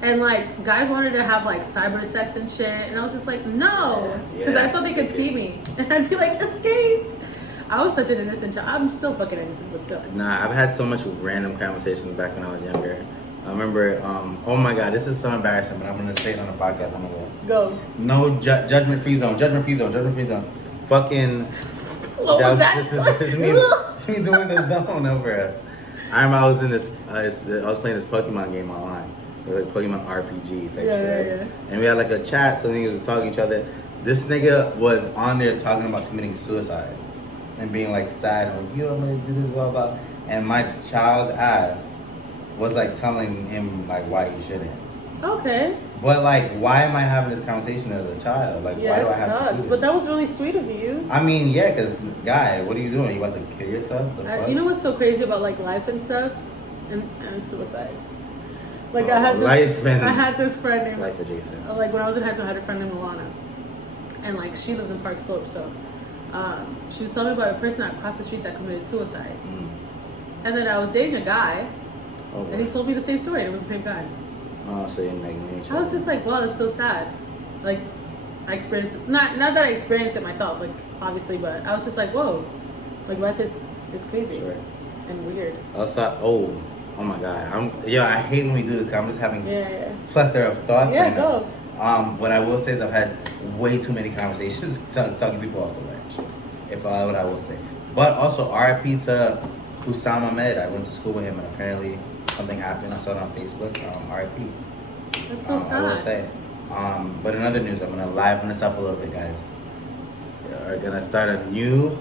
And like guys wanted to have like cyber sex and shit, and I was just like, no, because I thought they could see me, and I'd be like, escape. I was such an innocent child. I'm still fucking innocent, but still. Nah, I've had so much random conversations back when I was younger. I remember, oh my god, this is so embarrassing, but I'm gonna say it on the podcast. I'm gonna Go. no judgment free zone, judgment free zone, judgment free zone. Fucking. What was that? This is me doing the zone over us. I remember I was in this. I was playing this Pokemon game online. It was like Pokemon RPG type shit, right? Yeah. And we had like a chat, so niggas were talking to each other. This nigga was on there talking about committing suicide and being like sad, like, yo, I'm gonna do this, blah blah. And my child ass was like telling him like why he shouldn't. Okay. But like, why am I having this conversation as a child? Like, Yeah, why do it I have to do sucks. this? But that was really sweet of you. I mean, yeah, because guy, what are you doing? You about to kill yourself? The fuck? You know what's so crazy about like life and stuff, and suicide. Like Oh, I had life this friend named life adjacent. like when I was in high school, I had a friend named Milana, and like she lived in Park Slope, so she was telling me about a person across the street that committed suicide. And then I was dating a guy, Oh, and he told me the same story. It was the same guy. oh, so you're like nature. I was just like, wow, that's so sad. Like I experienced it, not that I experienced it myself, like obviously, but I was just like, whoa, like life is crazy Sure. and weird. Also, oh my god, I hate when we do this. 'Cause I'm just having Yeah. plethora of thoughts Yeah, right go. now. What I will say is I've had way too many conversations talking people off the ledge. If what I will say, but also RIP to Usama Ahmed. I went to school with him, and apparently something happened. I saw it on Facebook. RIP. That's so sad. I will say, But in other news, I'm gonna liven this up a little bit, guys. We're gonna start a new people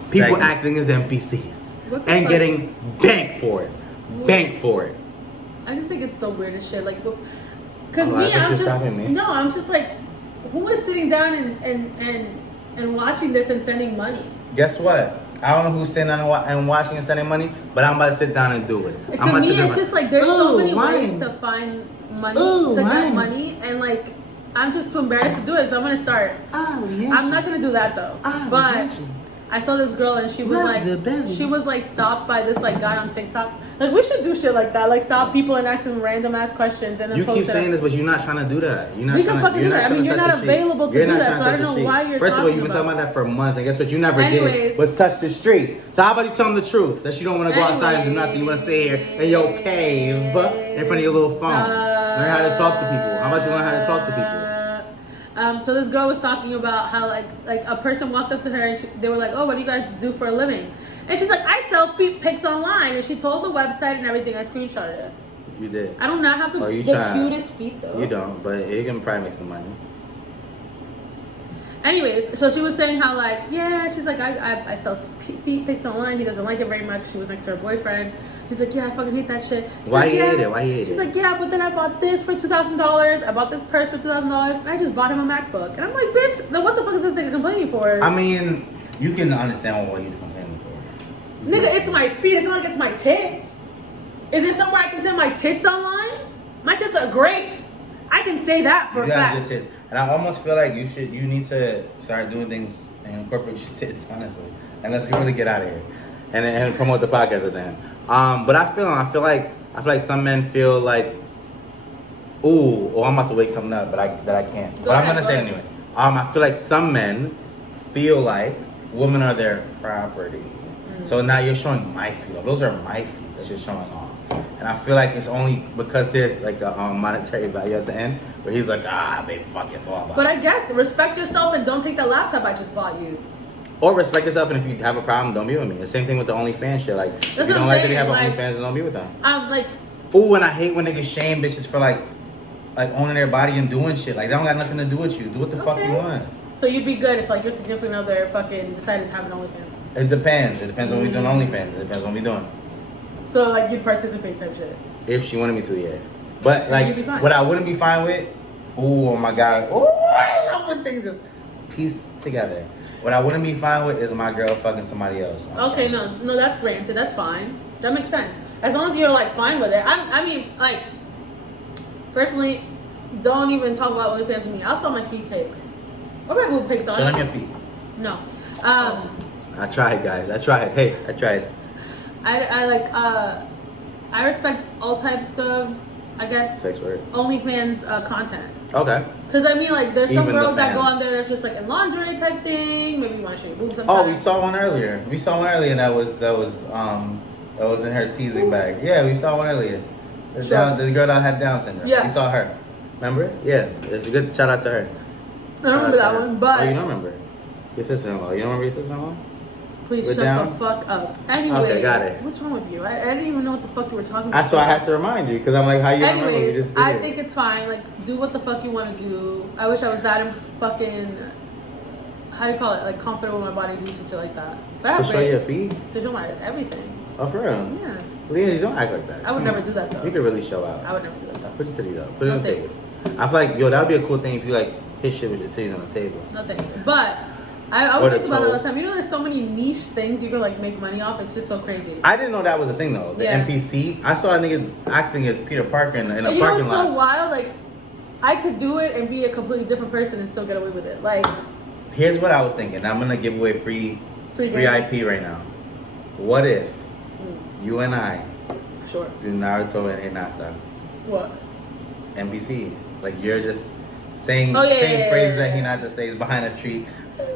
segment. acting as NPCs What the and fuck? getting banked for it. Banked for it. I just think it's so weird as shit. Like, because Oh, I me, thought you I'm were just stopping me. no, I'm just like, who is sitting down and watching this and sending money? Guess what? I don't know who's sitting down and watching and sending money, but I'm about to sit down and do it. I'm To about me, sit down it's just like there's so Ooh, many wine. ways to find money, Ooh, to get wine. money, and like I'm just too embarrassed to do it. So I'm gonna start. I'm not gonna do that though. Ah, But gotcha. I saw this girl and she was Love the belly. like, she was like stopped by this like guy on TikTok. Like we should do shit like that. Like stop people and ask them random ass questions and then You post keep it. saying this, but you're not trying to do that. You're not We can trying fucking you're do that. I trying mean, to you're touch not the sheet. available to You're do not that, trying so to I touch don't the know why sheet. you're First of all, you've talking been talking about about that for months, and guess what? You never Anyways. did was touch the street. So how about you tell them the truth? That you don't want to go outside and do nothing. You want to stay here in your cave in front of your little phone. Learn how to talk to people. How about you learn how to talk to people? So this girl was talking about how like a person walked up to her and they were like, oh, what do you guys do for a living? And she's like, I sell feet pics online. And she told the website and everything. I screenshotted it. You did. I do not have Oh, you the trying. cutest feet though. You don't, but you can probably make some money. Anyways, so she was saying how like, yeah, she's like, I sell feet pics online. He doesn't like it very much. She was next to her boyfriend. He's like, yeah, I fucking hate that shit. She's Why like, you yeah. hate it? Why you hate She's it? like, yeah, but then I bought this for $2,000. I bought this purse for $2,000, and I just bought him a MacBook. And I'm like, bitch, then what the fuck is this nigga complaining for? I mean, you can understand what he's complaining for. Nigga, it's my feet. It's not like it's my tits. Is there somewhere I can sell my tits online? My tits are great. I can say that for a You got fact. good tits. And I almost feel like you need to start doing things and incorporate your tits, honestly. Unless you really get out of here. And promote the podcast at the end. But I feel like some men feel like, ooh, I'm about to wake something up, but I can't. Go But I'm ahead, gonna go say it ahead. anyway. I feel like some men feel like women are their property. So now you're showing my feet off. Those are my feet that you're showing off. And I feel like it's only because there's like a monetary value at the end where he's like, babe, fuck it, blah blah. But I guess respect yourself and don't take that laptop I just bought you. Or respect yourself, and if you have a problem, don't be with me. The same thing with the OnlyFans shit. Like, if you what I'm don't like that saying, they have like- OnlyFans, then don't be with them. Like, Ooh, and I hate when niggas shame bitches for like owning their body and doing shit. Like, they don't got nothing to do with you. Do what the fuck you Okay. want. so you'd be good if like your significant other fucking decided to have an OnlyFans. It depends. It depends on what we doing OnlyFans. It depends on what we doing. So like you'd participate type shit. If she wanted me to, yeah. But You'd be like, fine. what I wouldn't be fine with, ooh, oh my god, ooh, I love when things just piece together. What I wouldn't be fine with is my girl fucking somebody else. Okay, no, that's granted. That's fine. That makes sense. As long as you're like fine with it. I mean, like, personally, don't even talk about OnlyFans with me. I'll sell my feet pics. What my boob pics Show them on? your feet. No. I tried, guys. I tried. Hey, I tried. I respect all types of, I guess, Sex work. OnlyFans content. Okay. Because I mean, like, there's some Even the girls that go fans. on there that's just like in lingerie type thing. Maybe you want to show your boobs sometimes. Oh, we saw one earlier. That was in her teasing bag. Yeah, we saw one earlier. The girl that had Down syndrome. Yeah. We saw her. Remember? Yeah. It's a good shout out to her. I don't remember that one, but Oh, you don't remember? Your sister-in-law. You don't remember your sister-in-law? please We're shut down? the fuck up. Anyways, Okay, got it. what's wrong with you? I didn't even know what the fuck you were talking about. That's why I had to remind you, because I'm like, how you don't remember? You Anyways, just did I it. think it's fine. Like, do what the fuck you want to do. I wish I was that fucking, how do you call it? Like, comfortable with my body, do some shit like that. But To I'm show ready your feet? to show my everything. Oh, for real? Yeah, Leah, you don't act like that. I would Come never on. do that though. You could really show out. I would never do that though. Put your titties up. Put it No on the table. thanks. I feel like, yo, that would be a cool thing if you, like, hit shit with your titties on the table. No thanks. But I Or would the think about it all the toes. time. You know, there's so many niche things you can like make money off. It's just so crazy. I didn't know that was a thing, though. The Yeah. NPC. I saw a nigga acting as Peter Parker in a And you know parking what's so lot. wild? Like, I could do it and be a completely different person and still get away with it. Like, Here's what I was thinking. I'm going to give away free Free IP right now. What if you and I sure. do Naruto and Hinata? What? NPC. Like, you're just saying Oh, yeah, saying yeah, phrases yeah, that yeah. Hinata says behind a tree.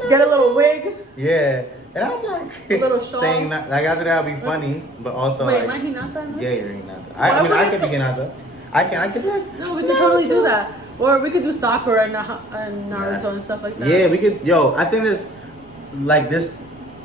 Get a little wig. Yeah. And I'm like, A little shawl. saying that, like, I thought that would be funny, but also, Wait, like, am I Hinata? yeah, you're Hinata. Why I mean, would I I could be pick- Hinata. I could be like, No, we could totally do that. Or we could do Sakura and Naruto and stuff like that. Yeah, we could. Yo, I think this.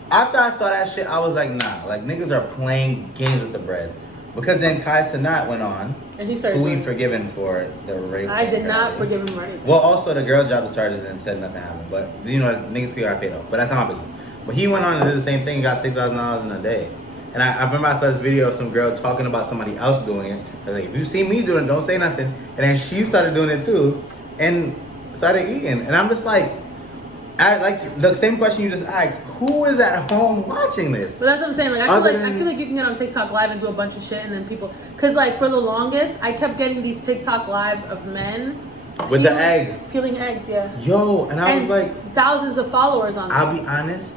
After I saw that shit, I was like, nah. Like, niggas are playing games with the bread. Because then Kai Cenat went on, And he started who we doing- forgiven for the rape. I did not forgive him for anything. Well, also the girl dropped the charges and said nothing happened. But you know, niggas still got paid off. But that's not my business. But he went on and did the same thing. He got $6,000 in a day. And I remember I saw this video of some girl talking about somebody else doing it. I was like, if you see me doing it, don't say nothing. And then she started doing it too, and started eating. And I'm just like the same question you just asked. Who is at home watching this? But that's what I'm saying. Like I feel like you can get on TikTok live and do a bunch of shit, and then people, because like for the longest, I kept getting these TikTok lives of men With the egg. peeling eggs. Yeah. Yo, and I was like, thousands of followers on. I'll be honest.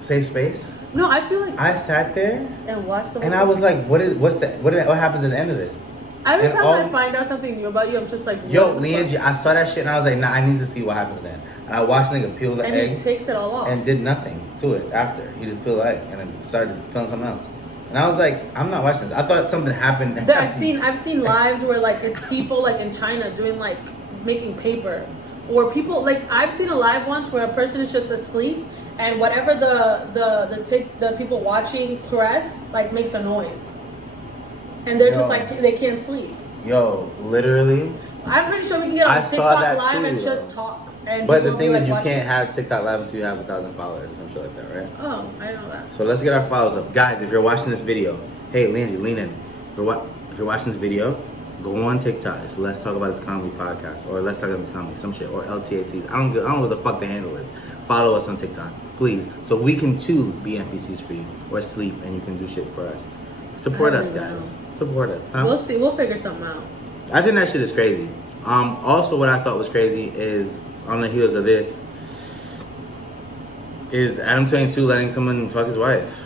Safe space. No, I feel like I sat there and watched the. and I was like, what happens at the end of this? Every and time all- I find out something new about you, I'm just like, Yo, what the Leangie, fuck? I saw that shit and I was like, nah, I need to see what happens then. And I watched nigga peel the And egg he takes it all off. and did nothing to it after. He just peeled the egg and then started peeling something else. And I was like, I'm not watching this. I thought something happened. I've seen lives where like it's people like in China doing like making paper, or people like I've seen a live once where a person is just asleep and whatever the people watching press like makes a noise, and they're just like they can't sleep. Yo, literally. I'm pretty sure we can get I on saw TikTok that live too, and though. just talk. And But the people thing will is, be, you like, can't have TikTok live until you have 1,000 followers or some shit like that, right? Oh, I know that. So let's get our followers up. Guys, if you're watching this video, hey, Lindsay, lean in. If you're watching this video, go on TikTok. It's Let's Talk About This Comedy Podcast, or Let's Talk About This Comedy, some shit, or LTATs. I don't know what the fuck the handle is. Follow us on TikTok, please, so we can too be NPCs for you, or sleep, and you can do shit for us. Support us, guys. Support us. Huh? We'll see. We'll figure something out. I think that shit is crazy. Also, what I thought was crazy is, on the heels of this, is Adam 22 letting someone fuck his wife.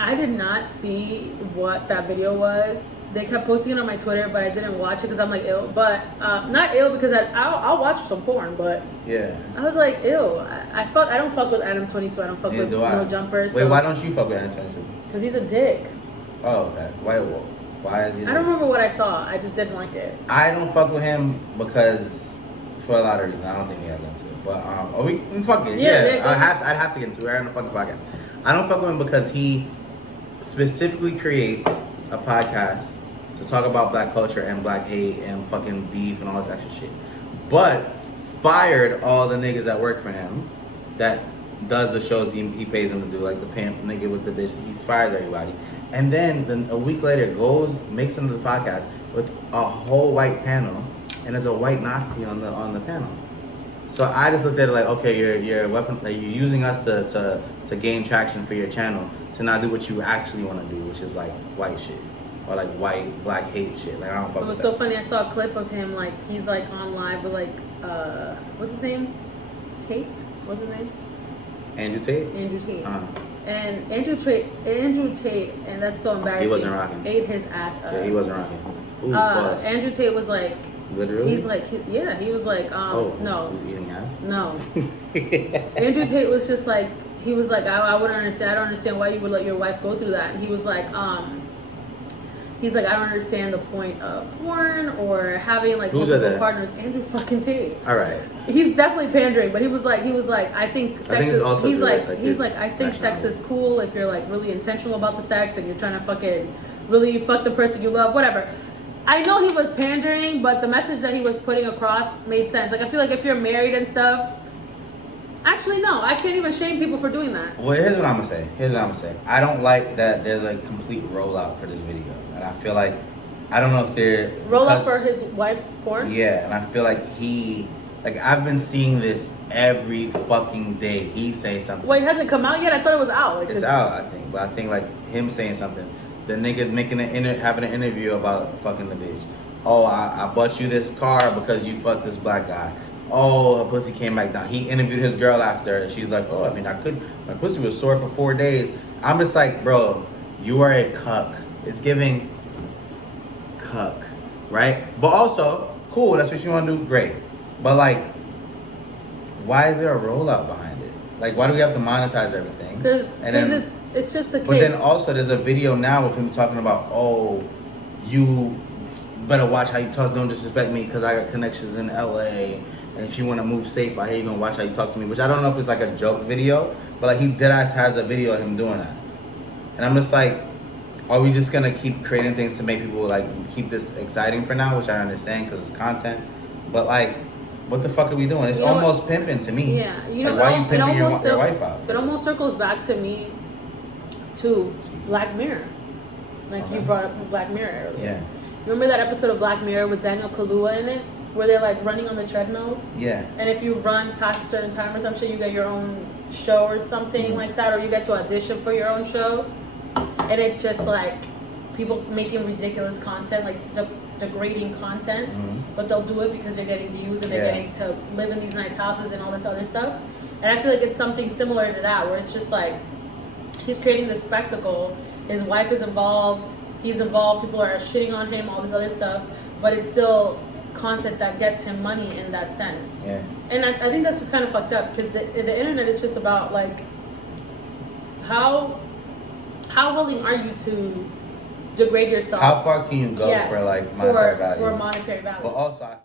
I did not see what that video was. They kept posting it on my Twitter, but I didn't watch it because I'm like, ew. But not ill because I'll watch some porn, but Yeah. I was like, ew. I don't fuck with Adam 22. I don't fuck Neither with do I. no jumpers. Wait, why don't you fuck with Adam 22? Because he's a dick. Oh, okay. Why is he? I don't remember what I saw. I just didn't like it. I don't fuck with him because, for a lot of reasons, I don't think we have into it. But we fuck it. Yeah, I'd have to get into it. We're on the fucking podcast. I don't fuck with him because he specifically creates a podcast to talk about black culture and black hate and fucking beef and all that extra shit. But fired all the niggas that work for him that does the shows he pays them to do, like the pimp nigga with the bitch. He fires everybody. And then a week later goes, makes another podcast with a whole white panel, and there's a white Nazi on the panel. So I just looked at it like, okay, you're a weapon, like you're using us to gain traction for your channel, to not do what you actually want to do, which is like white shit. Or like white, black hate shit. Like I don't fuck It was with so that. funny. I saw a clip of him, like, he's like on live with like, what's his name? Tate? What's his name? Andrew Tate? Andrew Tate. Uh-huh. And Andrew Tate, and that's so embarrassing. He wasn't rocking. Ate his ass up. Yeah, he wasn't rocking. Ooh, boss. Andrew Tate was like, Literally? he's like, he was like, Oh, no, he was eating ass? no. Andrew Tate was just like, he was like, I wouldn't understand. I don't understand why you would let your wife go through that. And he was like, he's like, I don't understand the point of porn or having like Who's multiple that? partners. Andrew fucking Tate. All right. He's definitely pandering, but he was like, I think sex think it's is. also He's through, like, like, he's his like, I think sex nationality. is cool if you're like really intentional about the sex and you're trying to fucking really fuck the person you love, whatever. I know he was pandering, but the message that he was putting across made sense. Like I feel like if you're married and stuff. Actually, no, I can't even shame people for doing that. Well, here's what I'm gonna say. I don't like that there's a complete rollout for this video, and I feel like I don't know if they're Roll up because- for his wife's porn. Yeah, and I feel like I've been seeing this every fucking day. He saying something. Well, it hasn't come out yet. I thought it was out. Like, It's out, I think, but I think like him saying something. The nigga having an interview about fucking the bitch. Oh, I bought you this car because you fucked this black guy. Oh, her pussy came back down. He interviewed his girl after, and she's like, oh, I mean, my pussy was sore for 4 days. I'm just like, bro, you are a cuck. It's giving cuck, right? But also, cool, that's what you want to do, great. But like, why is there a rollout behind it? Like, why do we have to monetize everything? Because then, it's just the case. but then also, there's a video now of him talking about, oh, you better watch how you talk. Don't disrespect me because I got connections in LA. And if you want to move safe, I hear you gonna watch how you talk to me. Which I don't know if it's like a joke video, but like he deadass has a video of him doing that. And I'm just like, are we just gonna keep creating things to make people like keep this exciting for now, which I understand because it's content, but like, what the fuck are we doing? It's almost pimping to me. Yeah, you know, like, why are you pimping your almost wife out? It almost circles back to me to Black Mirror. Like you brought up Black Mirror earlier. Yeah. Remember that episode of Black Mirror with Daniel Kaluuya in it, where they're like running on the treadmills? Yeah. And if you run past a certain time or some shit, you get your own show or something like that, or you get to audition for your own show. And it's just like people making ridiculous content, like degrading content, but they'll do it because they're getting views and they're getting to live in these nice houses and all this other stuff. And I feel like it's something similar to that, where it's just like he's creating this spectacle. His wife is involved. He's involved. People are shitting on him. All this other stuff, but it's still content that gets him money in that sense. Yeah. And I think that's just kind of fucked up because the internet is just about like how willing are you to degrade yourself? How far can you go for like monetary value? For monetary value. But also,